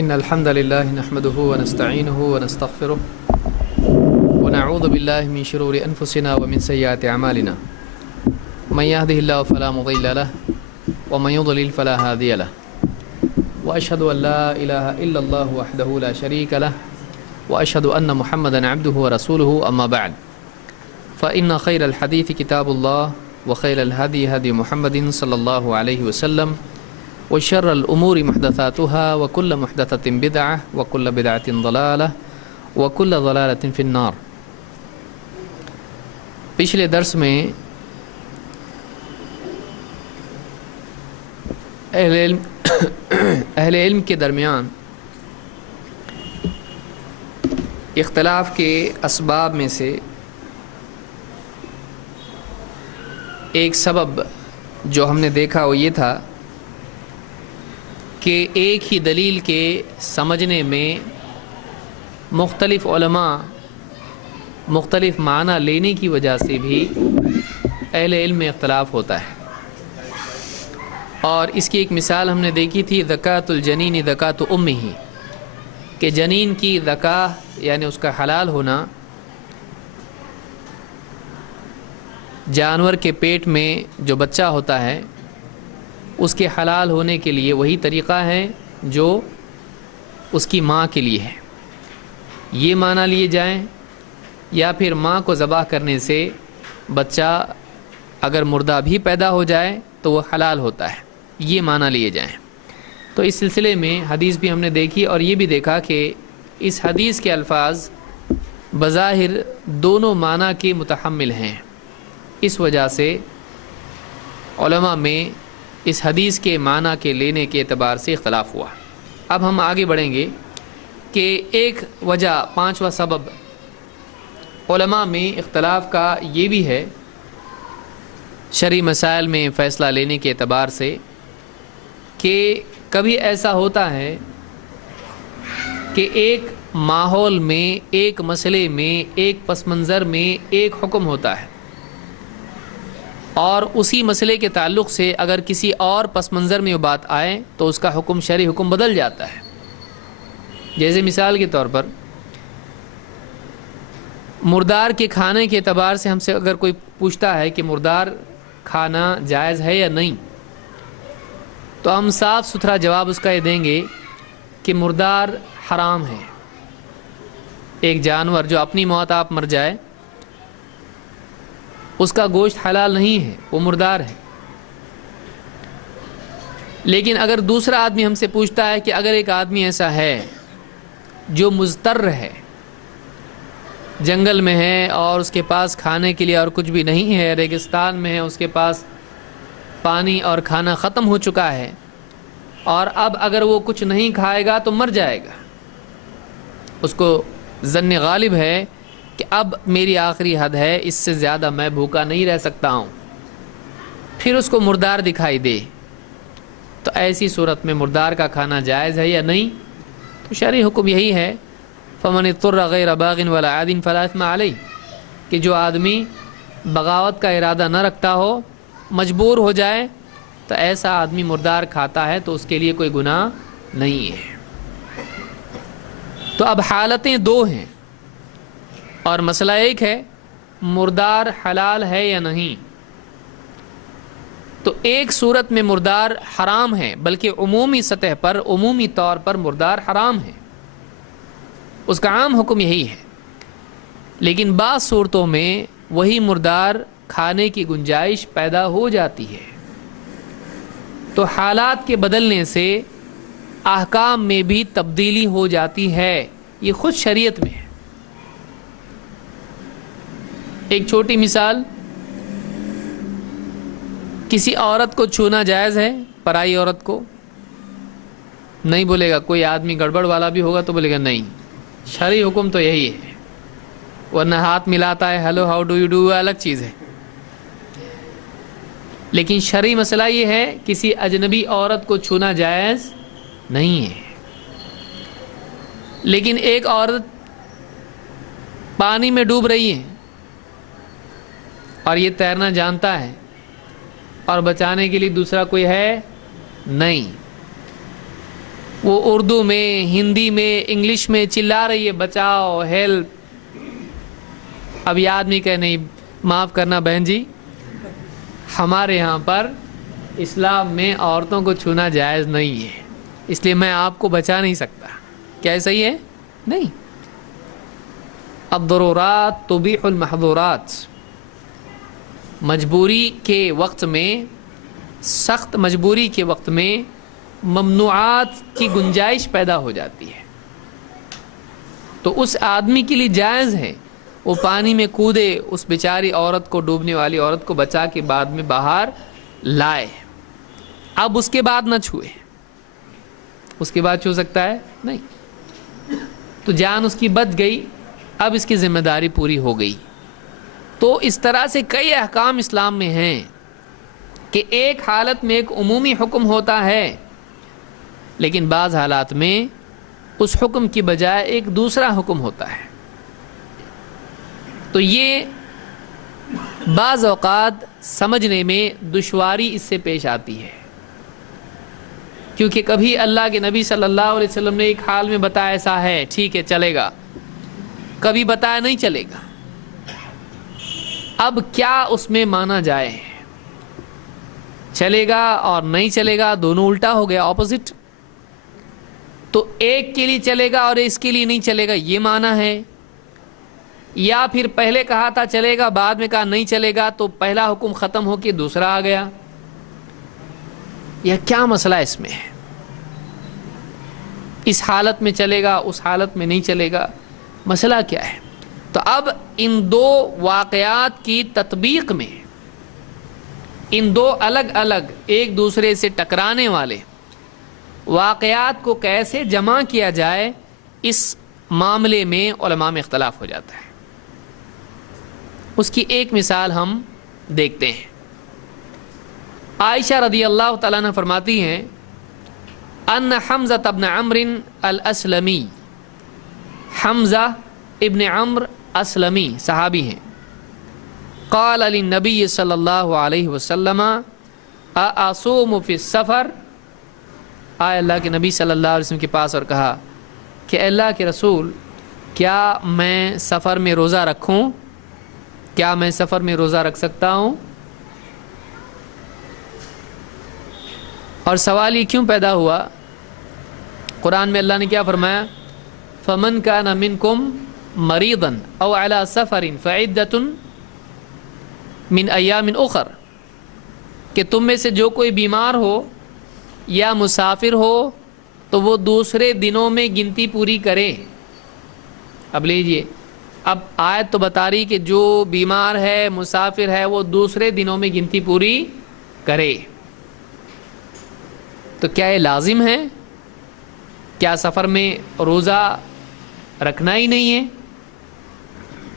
إن الحمد لله نحمده ونستعينه ونستغفره ونعوذ بالله من شرور أنفسنا ومن سيئات أعمالنا من يهده الله فلا مضل له ومن يضلل فلا هادي له وأشهد أن لا إله إلا الله وحده لا شريك له وأشهد أن محمدا عبده ورسوله أما بعد فإن خير الحديث كتاب الله وخير الهدي هدي محمد صلى الله عليه وسلم وشر الأمور محدثاتها وكل محدثة بدعة وكل بدعة ضلالة وكل ضلالة في النار۔ پچھلے درس میں اہل علم کے درمیان اختلاف کے اسباب میں سے ایک سبب جو ہم نے دیکھا وہ یہ تھا کہ ایک ہی دلیل کے سمجھنے میں مختلف علماء مختلف معنی لینے کی وجہ سے بھی اہل علم میں اختلاف ہوتا ہے، اور اس کی ایک مثال ہم نے دیکھی تھی زکوٰۃ الجنین زکوٰۃ امہ، کہ جنین کی زکاہ یعنی اس کا حلال ہونا جانور کے پیٹ میں جو بچہ ہوتا ہے اس کے حلال ہونے کے لیے وہی طریقہ ہے جو اس کی ماں کے لیے ہے، یہ معنی لیے جائیں، یا پھر ماں کو ذبح کرنے سے بچہ اگر مردہ بھی پیدا ہو جائے تو وہ حلال ہوتا ہے، یہ معنی لیے جائیں۔ تو اس سلسلے میں حدیث بھی ہم نے دیکھی، اور یہ بھی دیکھا کہ اس حدیث کے الفاظ بظاہر دونوں معنی کے متحمل ہیں، اس وجہ سے علماء میں اس حدیث کے معنی کے لینے کے اعتبار سے اختلاف ہوا۔ اب ہم آگے بڑھیں گے کہ ایک وجہ، پانچواں سبب علماء میں اختلاف کا یہ بھی ہے شرعی مسائل میں فیصلہ لینے کے اعتبار سے، کہ کبھی ایسا ہوتا ہے کہ ایک ماحول میں، ایک مسئلے میں، ایک پس منظر میں ایک حکم ہوتا ہے، اور اسی مسئلے کے تعلق سے اگر کسی اور پس منظر میں وہ بات آئے تو اس کا حکم شرعی حکم بدل جاتا ہے۔ جیسے مثال کے طور پر مردار کے کھانے کے اعتبار سے ہم سے اگر کوئی پوچھتا ہے کہ مردار کھانا جائز ہے یا نہیں، تو ہم صاف ستھرا جواب اس کا یہ دیں گے کہ مردار حرام ہے۔ ایک جانور جو اپنی موت آپ مر جائے اس کا گوشت حلال نہیں ہے، وہ مردار ہے۔ لیکن اگر دوسرا آدمی ہم سے پوچھتا ہے کہ اگر ایک آدمی ایسا ہے جو مضطر ہے، جنگل میں ہے اور اس کے پاس کھانے کے لیے اور کچھ بھی نہیں ہے، ریگستان میں ہے، اس کے پاس پانی اور کھانا ختم ہو چکا ہے، اور اب اگر وہ کچھ نہیں کھائے گا تو مر جائے گا، اس کو ظن غالب ہے کہ اب میری آخری حد ہے، اس سے زیادہ میں بھوکا نہیں رہ سکتا ہوں، پھر اس کو مردار دکھائی دے، تو ایسی صورت میں مردار کا کھانا جائز ہے یا نہیں؟ تو شرعی حکم یہی ہے فَمَنِ اضْطُرَّ غَيْرَ بَاغٍ وَلَا عَادٍ فَلَا إِثْمَ عَلَيْهِ، کہ جو آدمی بغاوت کا ارادہ نہ رکھتا ہو، مجبور ہو جائے، تو ایسا آدمی مردار کھاتا ہے تو اس کے لیے کوئی گناہ نہیں ہے۔ تو اب حالتیں دو ہیں اور مسئلہ ایک ہے، مردار حلال ہے یا نہیں؟ تو ایک صورت میں مردار حرام ہے، بلکہ عمومی سطح پر، عمومی طور پر مردار حرام ہے، اس کا عام حکم یہی ہے، لیکن بعض صورتوں میں وہی مردار کھانے کی گنجائش پیدا ہو جاتی ہے، تو حالات کے بدلنے سے احکام میں بھی تبدیلی ہو جاتی ہے، یہ خود شریعت میں ہے۔ ایک چھوٹی مثال، کسی عورت کو چھونا جائز ہے، پرائی عورت کو نہیں بولے گا، کوئی آدمی گڑبڑ والا بھی ہوگا تو بولے گا نہیں، شرعی حکم تو یہی ہے، ورنہ ہاتھ ملاتا ہے، hello how do you do, الگ چیز ہے۔ لیکن شرعی مسئلہ یہ ہے کسی اجنبی عورت کو چھونا جائز نہیں ہے۔ لیکن ایک عورت پانی میں ڈوب رہی ہے اور یہ تیرنا جانتا ہے، اور بچانے کے لیے دوسرا کوئی ہے نہیں، وہ اردو میں، ہندی میں، انگلش میں چلا رہی ہے بچاؤ، ہیلپ. اب یہ آدمی کہ نہیں، معاف کرنا بہن جی، ہمارے یہاں پر اسلام میں عورتوں کو چھونا جائز نہیں ہے، اس لیے میں آپ کو بچا نہیں سکتا. کیا صحیح ہے؟ نہیں. الضرورات تبیح المحظورات. مجبوری کے وقت میں، سخت مجبوری کے وقت میں ممنوعات کی گنجائش پیدا ہو جاتی ہے، تو اس آدمی کے لیے جائز ہے وہ پانی میں کودے، اس بیچاری عورت کو، ڈوبنے والی عورت کو بچا کے بعد میں باہر لائے. اب اس کے بعد نہ چھوئے. اس کے بعد چھو سکتا ہے؟ نہیں. تو جان اس کی بچ گئی، اب اس کی ذمہ داری پوری ہو گئی. تو اس طرح سے کئی احکام اسلام میں ہیں کہ ایک حالت میں ایک عمومی حکم ہوتا ہے، لیکن بعض حالات میں اس حکم کی بجائے ایک دوسرا حکم ہوتا ہے. تو یہ بعض اوقات سمجھنے میں دشواری اس سے پیش آتی ہے، کیونکہ کبھی اللہ کے نبی صلی اللہ علیہ وسلم نے ایک حال میں بتایا ایسا ہے، ٹھیک ہے چلے گا، کبھی بتایا نہیں چلے گا. اب کیا اس میں مانا جائے؟ چلے گا اور نہیں چلے گا دونوں الٹا ہو گیا، اپوزٹ. تو ایک کے لیے چلے گا اور اس کے لیے نہیں چلے گا، یہ مانا ہے؟ یا پھر پہلے کہا تھا چلے گا، بعد میں کہا نہیں چلے گا، تو پہلا حکم ختم ہو کے دوسرا آ گیا؟ یا کیا مسئلہ اس میں ہے؟ اس حالت میں چلے گا، اس حالت میں نہیں چلے گا، مسئلہ کیا ہے؟ تو اب ان دو واقعات کی تطبیق میں، ان دو الگ الگ ایک دوسرے سے ٹکرانے والے واقعات کو کیسے جمع کیا جائے، اس معاملے میں علماء میں اختلاف ہو جاتا ہے. اس کی ایک مثال ہم دیکھتے ہیں. عائشہ رضی اللہ تعالیٰ عنہ فرماتی ہیں ان حمزہ ابن عمرو الاسلمی، حمزہ ابن عمرو اسلمی صحابی ہیں، قال للنبی صلی اللہ علیہ وسلم اصوم فی السفر، آئے اللہ کے نبی صلی اللہ علیہ وسلم کے پاس اور کہا کہ اللہ کے رسول کیا میں سفر میں روزہ رکھوں؟ کیا میں سفر میں روزہ رکھ سکتا ہوں؟ اور سوال یہ کیوں پیدا ہوا؟ قرآن میں اللہ نے کیا فرمایا؟ فَمَنْ كَانَ مِنْكُمْ مَرِيضًا أَوْ عَلَى سَفَرٍ فَعِدَّةٌ مِنْ أَيَّامٍ أُخَرَ، کہ تم میں سے جو کوئی بیمار ہو یا مسافر ہو تو وہ دوسرے دنوں میں گنتی پوری کرے. اب لیجئے، اب آیت تو بتا رہی کہ جو بیمار ہے، مسافر ہے، وہ دوسرے دنوں میں گنتی پوری کرے. تو کیا یہ لازم ہے؟ کیا سفر میں روزہ رکھنا ہی نہیں ہے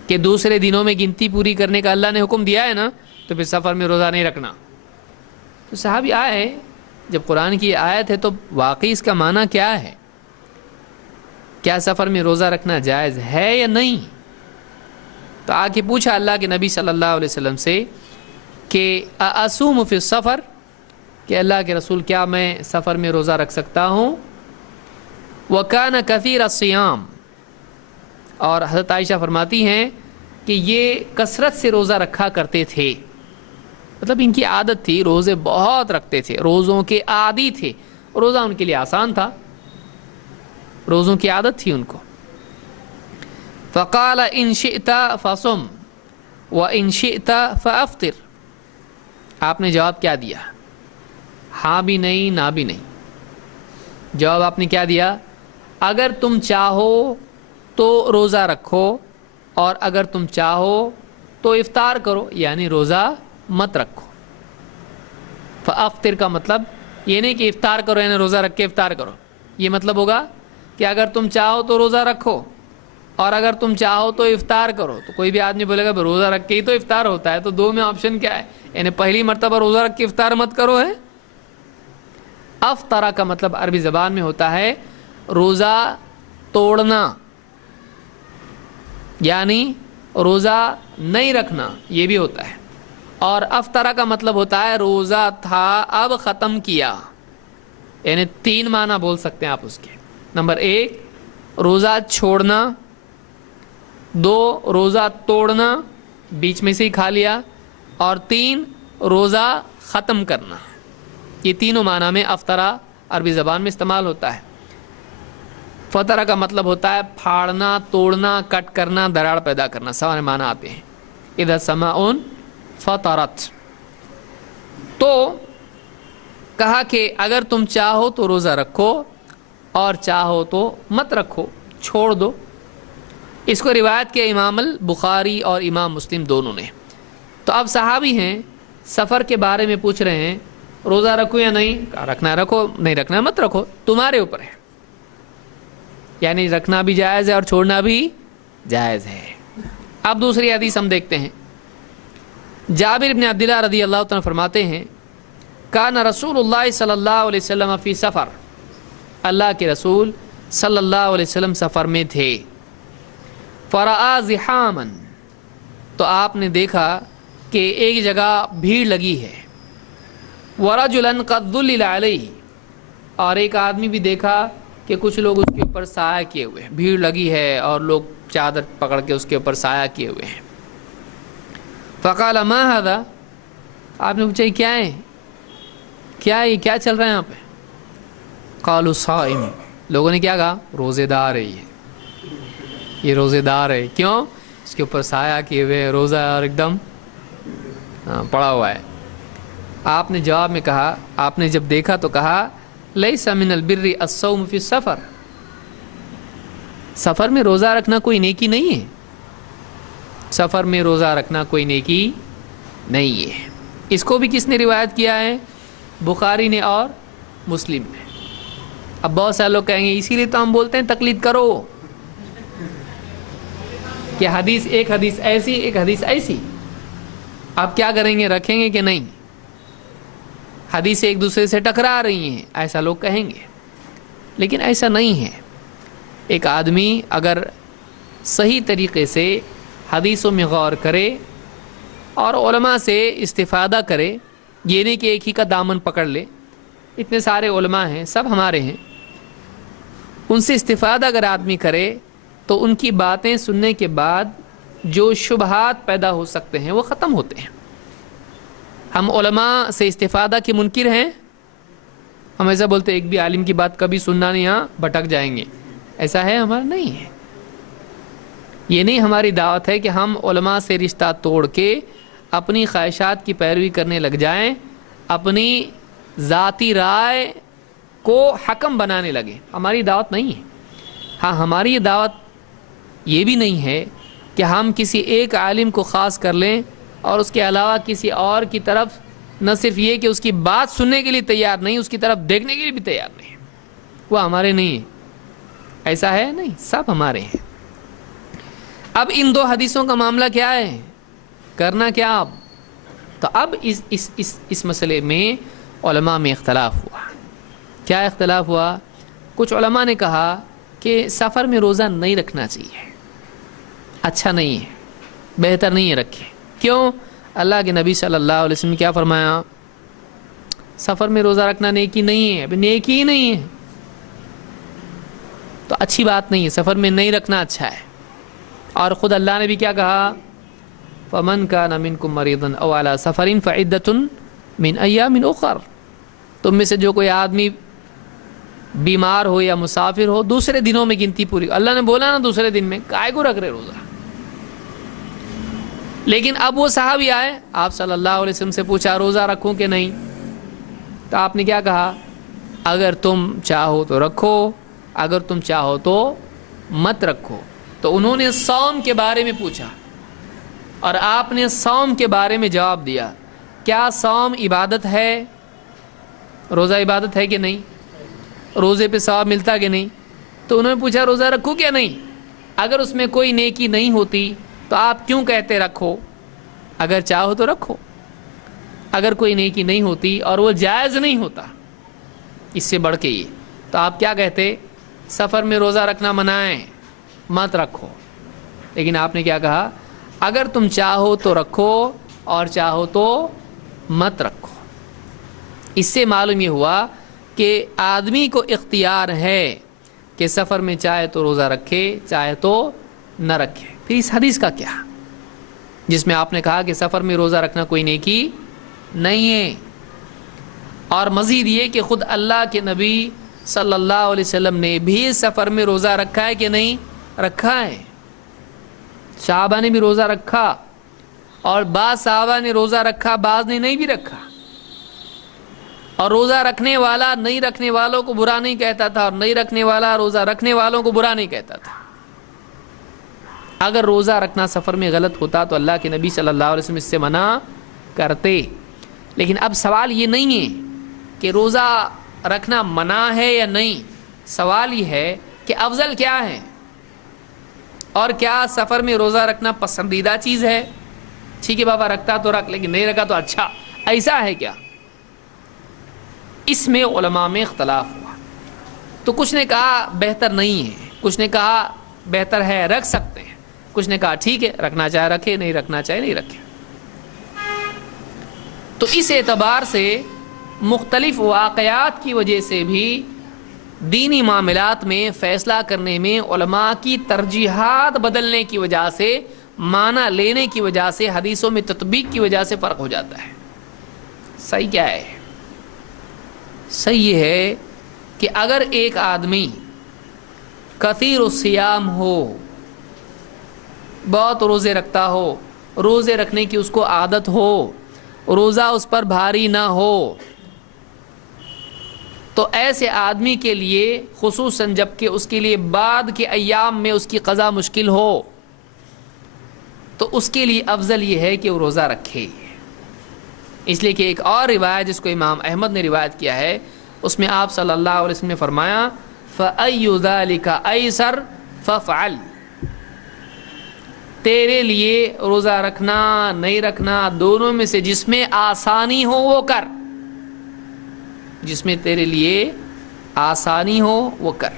کہ دوسرے دنوں میں گنتی پوری کرنے کا اللہ نے حکم دیا ہے نا، تو پھر سفر میں روزہ نہیں رکھنا؟ تو صحابی آئے، جب قرآن کی آیت ہے تو واقعی اس کا معنی کیا ہے؟ کیا سفر میں روزہ رکھنا جائز ہے یا نہیں؟ تو آ کے پوچھا اللہ کے نبی صلی اللہ علیہ وسلم سے کہ اصوم فی السفر، کہ اللہ کے رسول کیا میں سفر میں روزہ رکھ سکتا ہوں؟ وَكَانَ كَثِيرَ الصِّيَامِ، اور حضرت عائشہ فرماتی ہیں کہ یہ کثرت سے روزہ رکھا کرتے تھے، مطلب ان کی عادت تھی، روزے بہت رکھتے تھے، روزوں کے عادی تھے، روزہ ان کے لیے آسان تھا، روزوں کی عادت تھی ان کو. فَقَالَ إِن شِئْتَ فَصُمْ وَإِن شِئْتَ فَأَفْطِرْ، آپ نے جواب کیا دیا؟ ہاں بھی نہیں، نہ بھی نہیں. جواب آپ نے کیا دیا؟ اگر تم چاہو تو روزہ رکھو، اور اگر تم چاہو تو افطار کرو، یعنی روزہ مت رکھو. فَأَفْطِرْ کا مطلب یہ نہیں کہ افطار کرو یعنی روزہ رکھ کے افطار کرو، یہ مطلب ہوگا کہ اگر تم چاہو تو روزہ رکھو اور اگر تم چاہو تو افطار کرو. تو کوئی بھی آدمی بولے گا روزہ رکھ کے ہی تو افطار ہوتا ہے، تو دو میں آپشن کیا ہے؟ یعنی پہلی مرتبہ روزہ رکھ کے افطار مت کرو ہے. افطرا کا مطلب عربی زبان میں ہوتا ہے روزہ توڑنا، یعنی روزہ نہیں رکھنا، یہ بھی ہوتا ہے. اور افطرا کا مطلب ہوتا ہے روزہ تھا اب ختم کیا. یعنی 3 معنی بول سکتے ہیں آپ اس کے. نمبر 1 روزہ چھوڑنا، 2 روزہ توڑنا، بیچ میں سے ہی کھا لیا، اور 3 روزہ ختم کرنا. یہ تینوں معنی میں افطرا عربی زبان میں استعمال ہوتا ہے. فطرہ کا مطلب ہوتا ہے پھاڑنا، توڑنا، کٹ کرنا، دراڑ پیدا کرنا، سارے معنی آتے ہیں. اذا سماء فطرت. تو کہا کہ اگر تم چاہو تو روزہ رکھو اور چاہو تو مت رکھو، چھوڑ دو. اس کو روایت کیا امام البخاری اور امام مسلم دونوں نے. تو اب صحابی ہیں، سفر کے بارے میں پوچھ رہے ہیں روزہ رکھو یا نہیں؟ کہا رکھنا رکھو، نہیں رکھنا مت رکھو، تمہارے اوپر ہے. یعنی رکھنا بھی جائز ہے اور چھوڑنا بھی جائز ہے. اب دوسری حدیث ہم دیکھتے ہیں. جابر بن عبداللہ رضی اللہ تعالیٰ فرماتے ہیں کان رسول اللہ صلی اللہ علیہ وسلم فی سفر. اللہ کے رسول صلی اللہ علیہ وسلم سفر میں تھے. فرآ زحاما. تو آپ نے دیکھا کہ ایک جگہ بھیڑ لگی ہے. ورجلا قد ظلل علیہ. اور ایک آدمی بھی دیکھا کہ کچھ لوگ اس کے اوپر سایہ کیے ہوئے ہیں. بھیڑ لگی ہے اور لوگ چادر پکڑ کے اس کے اوپر سایہ کیے ہوئے ہیں. فقال ما هذا. آپ نے پوچھا کیا ہے، کیا ہے، کیا چل رہا ہے یہاں پہ؟ قالوا صائم. لوگوں نے کیا کہا؟ روزے دار ہے یہ روزے دار ہے. کیوں؟ اس کے اوپر سایہ کیے ہوئے، روزہ اور ایک دم پڑا ہوا ہے. آپ نے جواب میں کہا، آپ نے جب دیکھا تو کہا لیس من البر الصوم فی السفر. سفر میں روزہ رکھنا کوئی نیکی نہیں ہے. سفر میں روزہ رکھنا کوئی نیکی نہیں ہے. اس کو بھی کس نے روایت کیا ہے؟ بخاری نے اور مسلم نے. اب بہت سارے لوگ کہیں گے اسی لیے تو ہم بولتے ہیں تقلید کرو، کہ حدیث ایک حدیث ایسی ایک حدیث ایسی. آپ کیا کریں گے، رکھیں گے کہ نہیں؟ حدیث ایک دوسرے سے ٹکرا رہی ہیں ایسا لوگ کہیں گے، لیکن ایسا نہیں ہے. ایک آدمی اگر صحیح طریقے سے حدیثوں میں غور کرے اور علماء سے استفادہ کرے، یہ نہیں کہ ایک ہی کا دامن پکڑ لے. اتنے سارے علماء ہیں، سب ہمارے ہیں. ان سے استفادہ اگر آدمی کرے تو ان کی باتیں سننے کے بعد جو شبہات پیدا ہو سکتے ہیں وہ ختم ہوتے ہیں. ہم علماء سے استفادہ کے منکر ہیں. ہم ایسا بولتے ایک بھی عالم کی بات کبھی سننا نہیں، ہاں بھٹک جائیں گے. ایسا ہے ہمارا؟ نہیں ہے. یہ نہیں ہماری دعوت ہے کہ ہم علماء سے رشتہ توڑ کے اپنی خواہشات کی پیروی کرنے لگ جائیں، اپنی ذاتی رائے کو حکم بنانے لگیں. ہماری دعوت نہیں ہے. ہاں ہماری یہ دعوت یہ بھی نہیں ہے کہ ہم کسی ایک عالم کو خاص کر لیں اور اس کے علاوہ کسی اور کی طرف نہ صرف یہ کہ اس کی بات سننے کے لیے تیار نہیں، اس کی طرف دیکھنے کے لیے بھی تیار نہیں. وہ ہمارے نہیں ہیں. ایسا ہے نہیں، سب ہمارے ہیں. اب ان 2 حدیثوں کا معاملہ کیا ہے، کرنا کیا اب؟ تو اب اس مسئلے میں علماء میں اختلاف ہوا. کیا اختلاف ہوا؟ کچھ علماء نے کہا کہ سفر میں روزہ نہیں رکھنا چاہیے، اچھا نہیں ہے، بہتر نہیں ہے رکھے. کیوں؟ اللہ کے نبی صلی اللہ علیہ وسلم نے کیا فرمایا؟ سفر میں روزہ رکھنا نیکی نہیں ہے. ابھی نیکی ہی نہیں ہے تو اچھی بات نہیں ہے. سفر میں نہیں رکھنا اچھا ہے. اور خود اللہ نے بھی کیا کہا؟ فَمَنْ كَانَ مِنْكُمْ مَرِيضًا أَوْ عَلَى سَفَرٍ فَعِدَّةٌ مِنْ أَيَّامٍ أُخَرَ. تم میں سے جو کوئی آدمی بیمار ہو یا مسافر ہو، دوسرے دنوں میں گنتی پوری. اللہ نے بولا نا دوسرے دن میں، کائے کو رکھ رہے روزہ؟ لیکن اب وہ صحابی آئے، آپ صلی اللہ علیہ وسلم سے پوچھا روزہ رکھوں کہ نہیں؟ تو آپ نے کیا کہا؟ اگر تم چاہو تو رکھو، اگر تم چاہو تو مت رکھو. تو انہوں نے صوم کے بارے میں پوچھا اور آپ نے صوم کے بارے میں جواب دیا. کیا صوم عبادت ہے؟ روزہ عبادت ہے کہ نہیں؟ روزے پہ ثواب ملتا کہ نہیں؟ تو انہوں نے پوچھا روزہ رکھو کیا نہیں؟ اگر اس میں کوئی نیکی نہیں ہوتی تو آپ کیوں کہتے رکھو؟ اگر چاہو تو رکھو. اگر کوئی نیکی نہیں ہوتی اور وہ جائز نہیں ہوتا اس سے بڑھ کے یہ، تو آپ کیا کہتے؟ سفر میں روزہ رکھنا منع ہے، مت رکھو. لیکن آپ نے کیا کہا؟ اگر تم چاہو تو رکھو اور چاہو تو مت رکھو. اس سے معلوم یہ ہوا کہ آدمی کو اختیار ہے کہ سفر میں چاہے تو روزہ رکھے چاہے تو نہ رکھے. پھر اس حدیث کا کیا جس میں آپ نے کہا کہ سفر میں روزہ رکھنا کوئی نیکی نہیں ہے؟ اور مزید یہ کہ خود اللہ کے نبی صلی اللہ علیہ وسلم نے بھی سفر میں روزہ رکھا ہے کہ نہیں رکھا ہے. صحابہ نے بھی روزہ رکھا، اور بعض صحابہ نے روزہ رکھا، بعض نے نہیں بھی رکھا. اور روزہ رکھنے والا نہیں رکھنے والوں کو برا نہیں کہتا تھا، اور نہیں رکھنے والا روزہ رکھنے والوں کو برا نہیں کہتا تھا. اگر روزہ رکھنا سفر میں غلط ہوتا تو اللہ کے نبی صلی اللہ علیہ وسلم اس سے منع کرتے. لیکن اب سوال یہ نہیں ہے کہ روزہ رکھنا منع ہے یا نہیں، سوال یہ ہے کہ افضل کیا ہے، اور کیا سفر میں روزہ رکھنا پسندیدہ چیز ہے؟ ٹھیک ہے بابا رکھتا تو رکھ، لیکن نہیں رکھا تو اچھا، ایسا ہے کیا؟ اس میں علماء میں اختلاف ہوا. تو کچھ نے کہا بہتر نہیں ہے، کچھ نے کہا بہتر ہے رکھ سکتے ہیں، کچھ نے کہا ٹھیک ہے رکھنا چاہے رکھے، نہیں رکھنا چاہے نہیں رکھے. تو اس اعتبار سے مختلف واقعات کی وجہ سے بھی دینی معاملات میں فیصلہ کرنے میں علماء کی ترجیحات بدلنے کی وجہ سے، معنی لینے کی وجہ سے، حدیثوں میں تطبیق کی وجہ سے فرق ہو جاتا ہے. صحیح کیا ہے؟ صحیح یہ ہے کہ اگر ایک آدمی کثیر الصیام ہو، بہت روزے رکھتا ہو، روزے رکھنے کی اس کو عادت ہو، روزہ اس پر بھاری نہ ہو، تو ایسے آدمی کے لیے خصوصاً جب کہ اس کے لیے بعد کے ایام میں اس کی قضا مشکل ہو، تو اس کے لیے افضل یہ ہے کہ وہ روزہ رکھے. اس لیے کہ ایک اور روایت جس کو امام احمد نے روایت کیا ہے، اس میں آپ صلی اللہ علیہ وسلم نے فرمایا فَأَيُّ ذَلِكَ أَيْسَرْ فَافْعَلْ، تیرے لیے روزہ رکھنا نہیں رکھنا دونوں میں سے جس میں آسانی ہو وہ کر، جس میں تیرے لیے آسانی ہو وہ کر.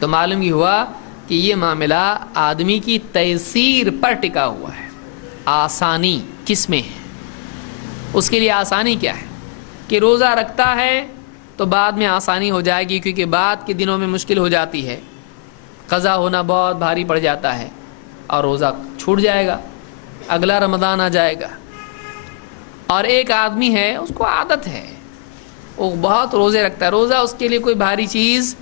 تو معلوم یہ ہوا کہ یہ معاملہ آدمی کی تیسیر پر ٹکا ہوا ہے. آسانی کس میں ہے؟ اس کے لیے آسانی کیا ہے کہ روزہ رکھتا ہے تو بعد میں آسانی ہو جائے گی، کیونکہ بعد کے دنوں میں مشکل ہو جاتی ہے، قضا ہونا بہت بھاری پڑ جاتا ہے، اور روزہ چھوٹ جائے گا، اگلا رمضان آ جائے گا. اور ایک آدمی ہے اس کو عادت ہے، وہ بہت روزے رکھتا ہے، روزہ اس کے لیے کوئی بھاری چیز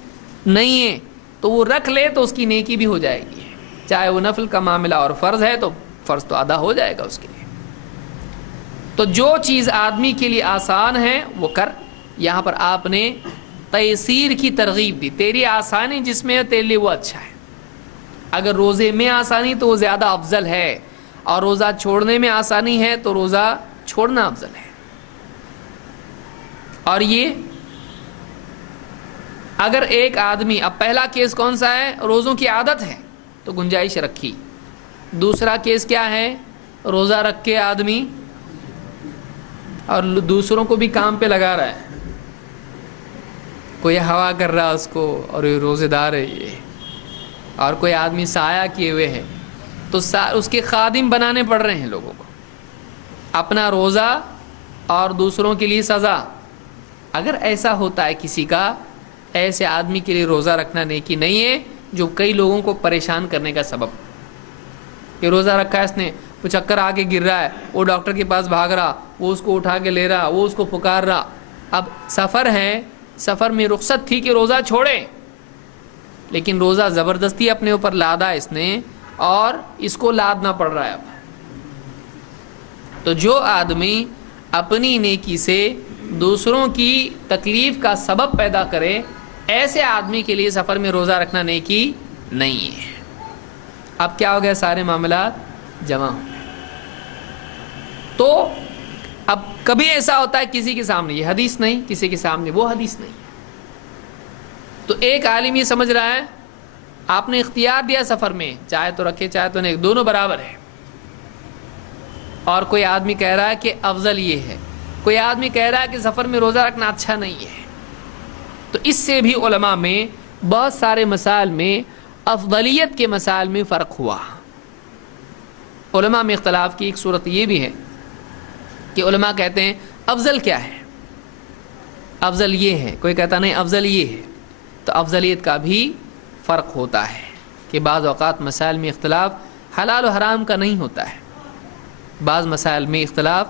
نہیں ہے، تو وہ رکھ لے تو اس کی نیکی بھی ہو جائے گی، چاہے وہ نفل کا معاملہ اور فرض ہے تو فرض تو ادا ہو جائے گا اس کے لیے. تو جو چیز آدمی کے لیے آسان ہے وہ کر. یہاں پر آپ نے تیسیر کی ترغیب دی، تیری آسانی جس میں ہے تیرے لیے وہ اچھا ہے. اگر روزے میں آسانی تو وہ زیادہ افضل ہے، اور روزہ چھوڑنے میں آسانی ہے تو روزہ چھوڑنا افضل ہے. اور یہ اگر ایک آدمی، اب پہلا کیس کون سا ہے؟ روزوں کی عادت ہے تو گنجائش رکھی. دوسرا کیس کیا ہے؟ روزہ رکھ کے آدمی اور دوسروں کو بھی کام پہ لگا رہا ہے، کوئی ہوا کر رہا ہے اس کو، اور یہ روزے دار ہے یہ، اور کوئی آدمی سایہ کیے ہوئے ہے تو اس کے خادم بنانے پڑ رہے ہیں لوگوں کو، اپنا روزہ اور دوسروں کے لیے سزا. اگر ایسا ہوتا ہے کسی کا، ایسے آدمی کے لیے روزہ رکھنا نیکی نہیں ہے جو کئی لوگوں کو پریشان کرنے کا سبب. کہ روزہ رکھا ہے اس نے، وہ چکر آ کے گر رہا ہے، وہ ڈاکٹر کے پاس بھاگ رہا، وہ اس کو اٹھا کے لے رہا، وہ اس کو پکار رہا. اب سفر ہے، سفر میں رخصت تھی کہ روزہ چھوڑے، لیکن روزہ زبردستی اپنے اوپر لادا اس نے، اور اس کو لادنا پڑ رہا ہے اب. تو جو آدمی اپنی نیکی سے دوسروں کی تکلیف کا سبب پیدا کرے، ایسے آدمی کے لیے سفر میں روزہ رکھنا نیکی نہیں ہے. اب کیا ہو گیا؟ سارے معاملات جمع ہو گئے. تو اب کبھی ایسا ہوتا ہے کسی کے سامنے یہ حدیث نہیں، کسی کے سامنے وہ حدیث نہیں، تو ایک عالم یہ سمجھ رہا ہے آپ نے اختیار دیا سفر میں، چاہے تو رکھے چاہے تو نہیں، دونوں برابر ہے. اور کوئی آدمی کہہ رہا ہے کہ افضل یہ ہے، کوئی آدمی کہہ رہا ہے کہ سفر میں روزہ رکھنا اچھا نہیں ہے. تو اس سے بھی علماء میں بہت سارے مسائل میں، افضلیت کے مسائل میں فرق ہوا. علماء میں اختلاف کی ایک صورت یہ بھی ہے کہ علماء کہتے ہیں افضل کیا ہے؟ افضل یہ ہے، کوئی کہتا نہیں افضل یہ ہے، تو افضلیت کا بھی فرق ہوتا ہے کہ بعض اوقات مسائل میں اختلاف حلال و حرام کا نہیں ہوتا ہے، بعض مسائل میں اختلاف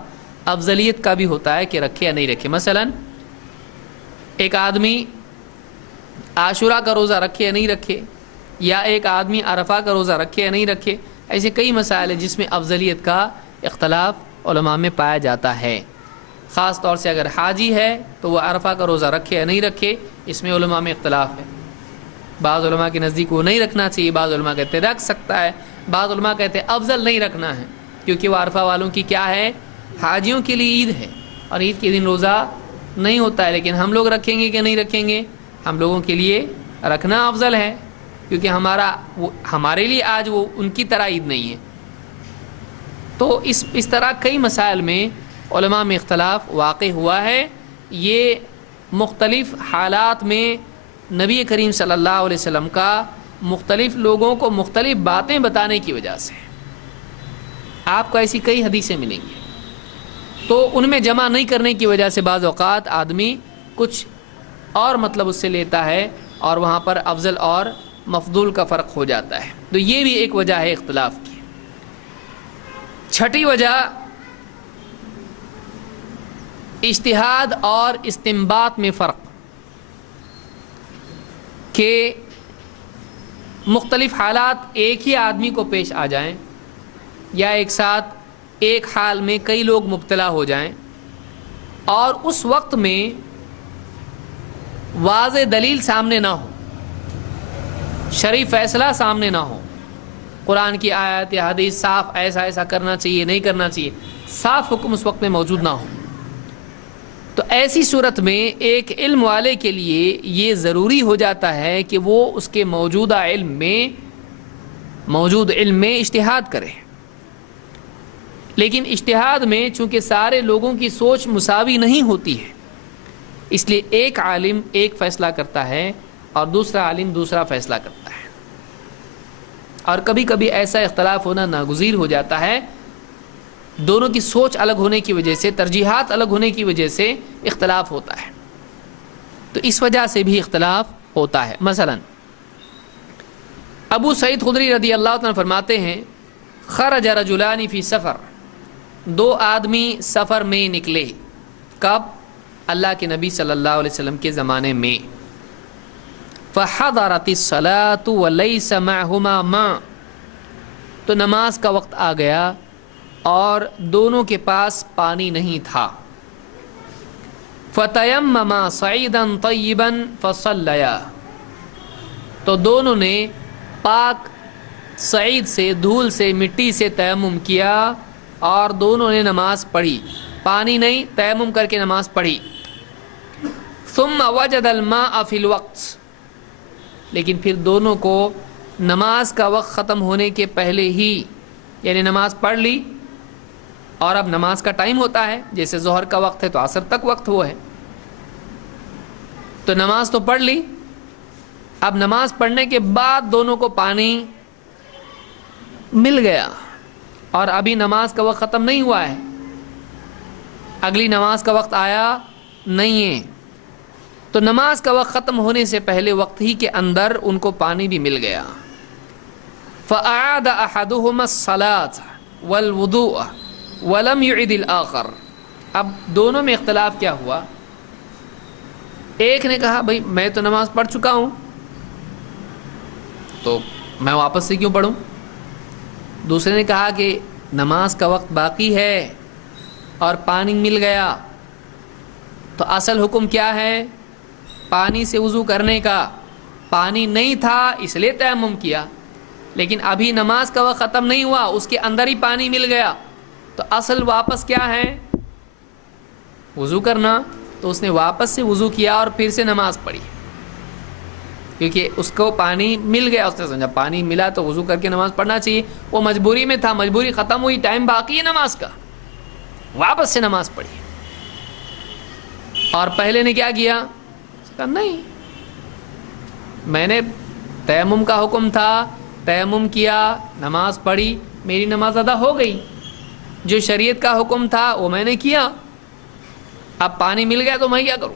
افضلیت کا بھی ہوتا ہے کہ رکھے یا نہیں رکھے۔ مثلا ایک آدمی عاشورہ کا روزہ رکھے یا نہیں رکھے، یا ایک آدمی عرفہ کا روزہ رکھے یا نہیں رکھے، ایسے کئی مسائل ہیں جس میں افضلیت کا اختلاف علماء میں پایا جاتا ہے۔ خاص طور سے اگر حاجی ہے تو وہ عرفہ کا روزہ رکھے یا نہیں رکھے، اس میں علماء میں اختلاف ہے۔ بعض علماء کے نزدیک وہ نہیں رکھنا چاہیے، بعض علماء کہتے ہیں رکھ سکتا ہے، بعض علماء کہتے ہیں افضل نہیں رکھنا ہے، کیونکہ وہ عرفہ والوں کی کیا ہے، حاجیوں کے لیے عید ہے، اور عید کے دن روزہ نہیں ہوتا ہے۔ لیکن ہم لوگ رکھیں گے کہ نہیں رکھیں گے؟ ہم لوگوں کے لیے رکھنا افضل ہے، کیونکہ ہمارے لیے آج وہ ان کی طرح عید نہیں ہے۔ تو اس طرح کئی مسائل میں علماء میں اختلاف واقع ہوا ہے۔ یہ مختلف حالات میں نبی کریم صلی اللہ علیہ وسلم کا مختلف لوگوں کو مختلف باتیں بتانے کی وجہ سے، آپ کو ایسی کئی حدیثیں ملیں گی، تو ان میں جمع نہیں کرنے کی وجہ سے بعض اوقات آدمی کچھ اور مطلب اس سے لیتا ہے، اور وہاں پر افضل اور مفضول کا فرق ہو جاتا ہے۔ تو یہ بھی ایک وجہ ہے اختلاف کی۔ چھٹی وجہ اجتہاد اور استنباط میں فرق، کہ مختلف حالات ایک ہی آدمی کو پیش آ جائیں، یا ایک ساتھ ایک حال میں کئی لوگ مبتلا ہو جائیں، اور اس وقت میں واضح دلیل سامنے نہ ہو، شرعی فیصلہ سامنے نہ ہو، قرآن کی آیت یا حدیث صاف ایسا کرنا چاہیے نہیں کرنا چاہیے، صاف حکم اس وقت میں موجود نہ ہو، تو ایسی صورت میں ایک علم والے کے لیے یہ ضروری ہو جاتا ہے کہ وہ اس کے موجود علم میں اجتہاد کرے۔ لیکن اجتہاد میں چونکہ سارے لوگوں کی سوچ مساوی نہیں ہوتی ہے، اس لیے ایک عالم ایک فیصلہ کرتا ہے اور دوسرا عالم دوسرا فیصلہ کرتا ہے، اور کبھی کبھی ایسا اختلاف ہونا ناگزیر ہو جاتا ہے، دونوں کی سوچ الگ ہونے کی وجہ سے، ترجیحات الگ ہونے کی وجہ سے اختلاف ہوتا ہے، تو اس وجہ سے بھی اختلاف ہوتا ہے۔ مثلا ابو سعید خدری رضی اللہ عنہ فرماتے ہیں، خرج رجلان فی سفر، دو آدمی سفر میں نکلے، کب؟ اللہ کے نبی صلی اللہ علیہ وسلم کے زمانے میں، فحضرت الصلاۃ وليس معهما ماء، تو نماز کا وقت آ گیا اور دونوں کے پاس پانی نہیں تھا، فتیمما صعیدا طیبا فصلیا، تو دونوں نے پاک صعید سے، دھول سے، مٹی سے تیمم کیا اور دونوں نے نماز پڑھی، پانی نہیں تیمم کر کے نماز پڑھی۔ ثم وجد الماء فی الوقت، لیکن پھر دونوں کو نماز کا وقت ختم ہونے کے پہلے ہی، یعنی نماز پڑھ لی اور اب نماز کا ٹائم ہوتا ہے، جیسے ظہر کا وقت ہے تو عصر تک وقت وہ ہے، تو نماز تو پڑھ لی، اب نماز پڑھنے کے بعد دونوں کو پانی مل گیا اور ابھی نماز کا وقت ختم نہیں ہوا ہے، اگلی نماز کا وقت آیا نہیں ہے، تو نماز کا وقت ختم ہونے سے پہلے وقت ہی کے اندر ان کو پانی بھی مل گیا۔ فَأَعَادَ أَحَدُهُمَا الصَّلَاةَ وَالْوُضُوءَ وَلَمْ يُعِدِ الْآخَرَ، اب دونوں میں اختلاف کیا ہوا، ایک نے کہا بھئی میں تو نماز پڑھ چکا ہوں تو میں واپس سے کیوں پڑھوں، دوسرے نے کہا کہ نماز کا وقت باقی ہے اور پانی مل گیا، تو اصل حکم کیا ہے، پانی سے وضو کرنے کا، پانی نہیں تھا اس لیے تیمم کیا، لیکن ابھی نماز کا وقت ختم نہیں ہوا، اس کے اندر ہی پانی مل گیا، تو اصل واپس کیا ہے، وضو کرنا، تو اس نے واپس سے وضو کیا اور پھر سے نماز پڑھی، کیونکہ اس کو پانی مل گیا، اس نے سمجھا پانی ملا تو وضو کر کے نماز پڑھنا چاہیے، وہ مجبوری میں تھا، مجبوری ختم ہوئی، ٹائم باقی ہے نماز کا، واپس سے نماز پڑھی۔ اور پہلے نے کیا کیا، کہا نہیں میں نے تیمم کا حکم تھا، تیمم کیا، نماز پڑھی، میری نماز ادا ہو گئی، جو شریعت کا حکم تھا وہ میں نے کیا، اب پانی مل گیا تو میں کیا کروں،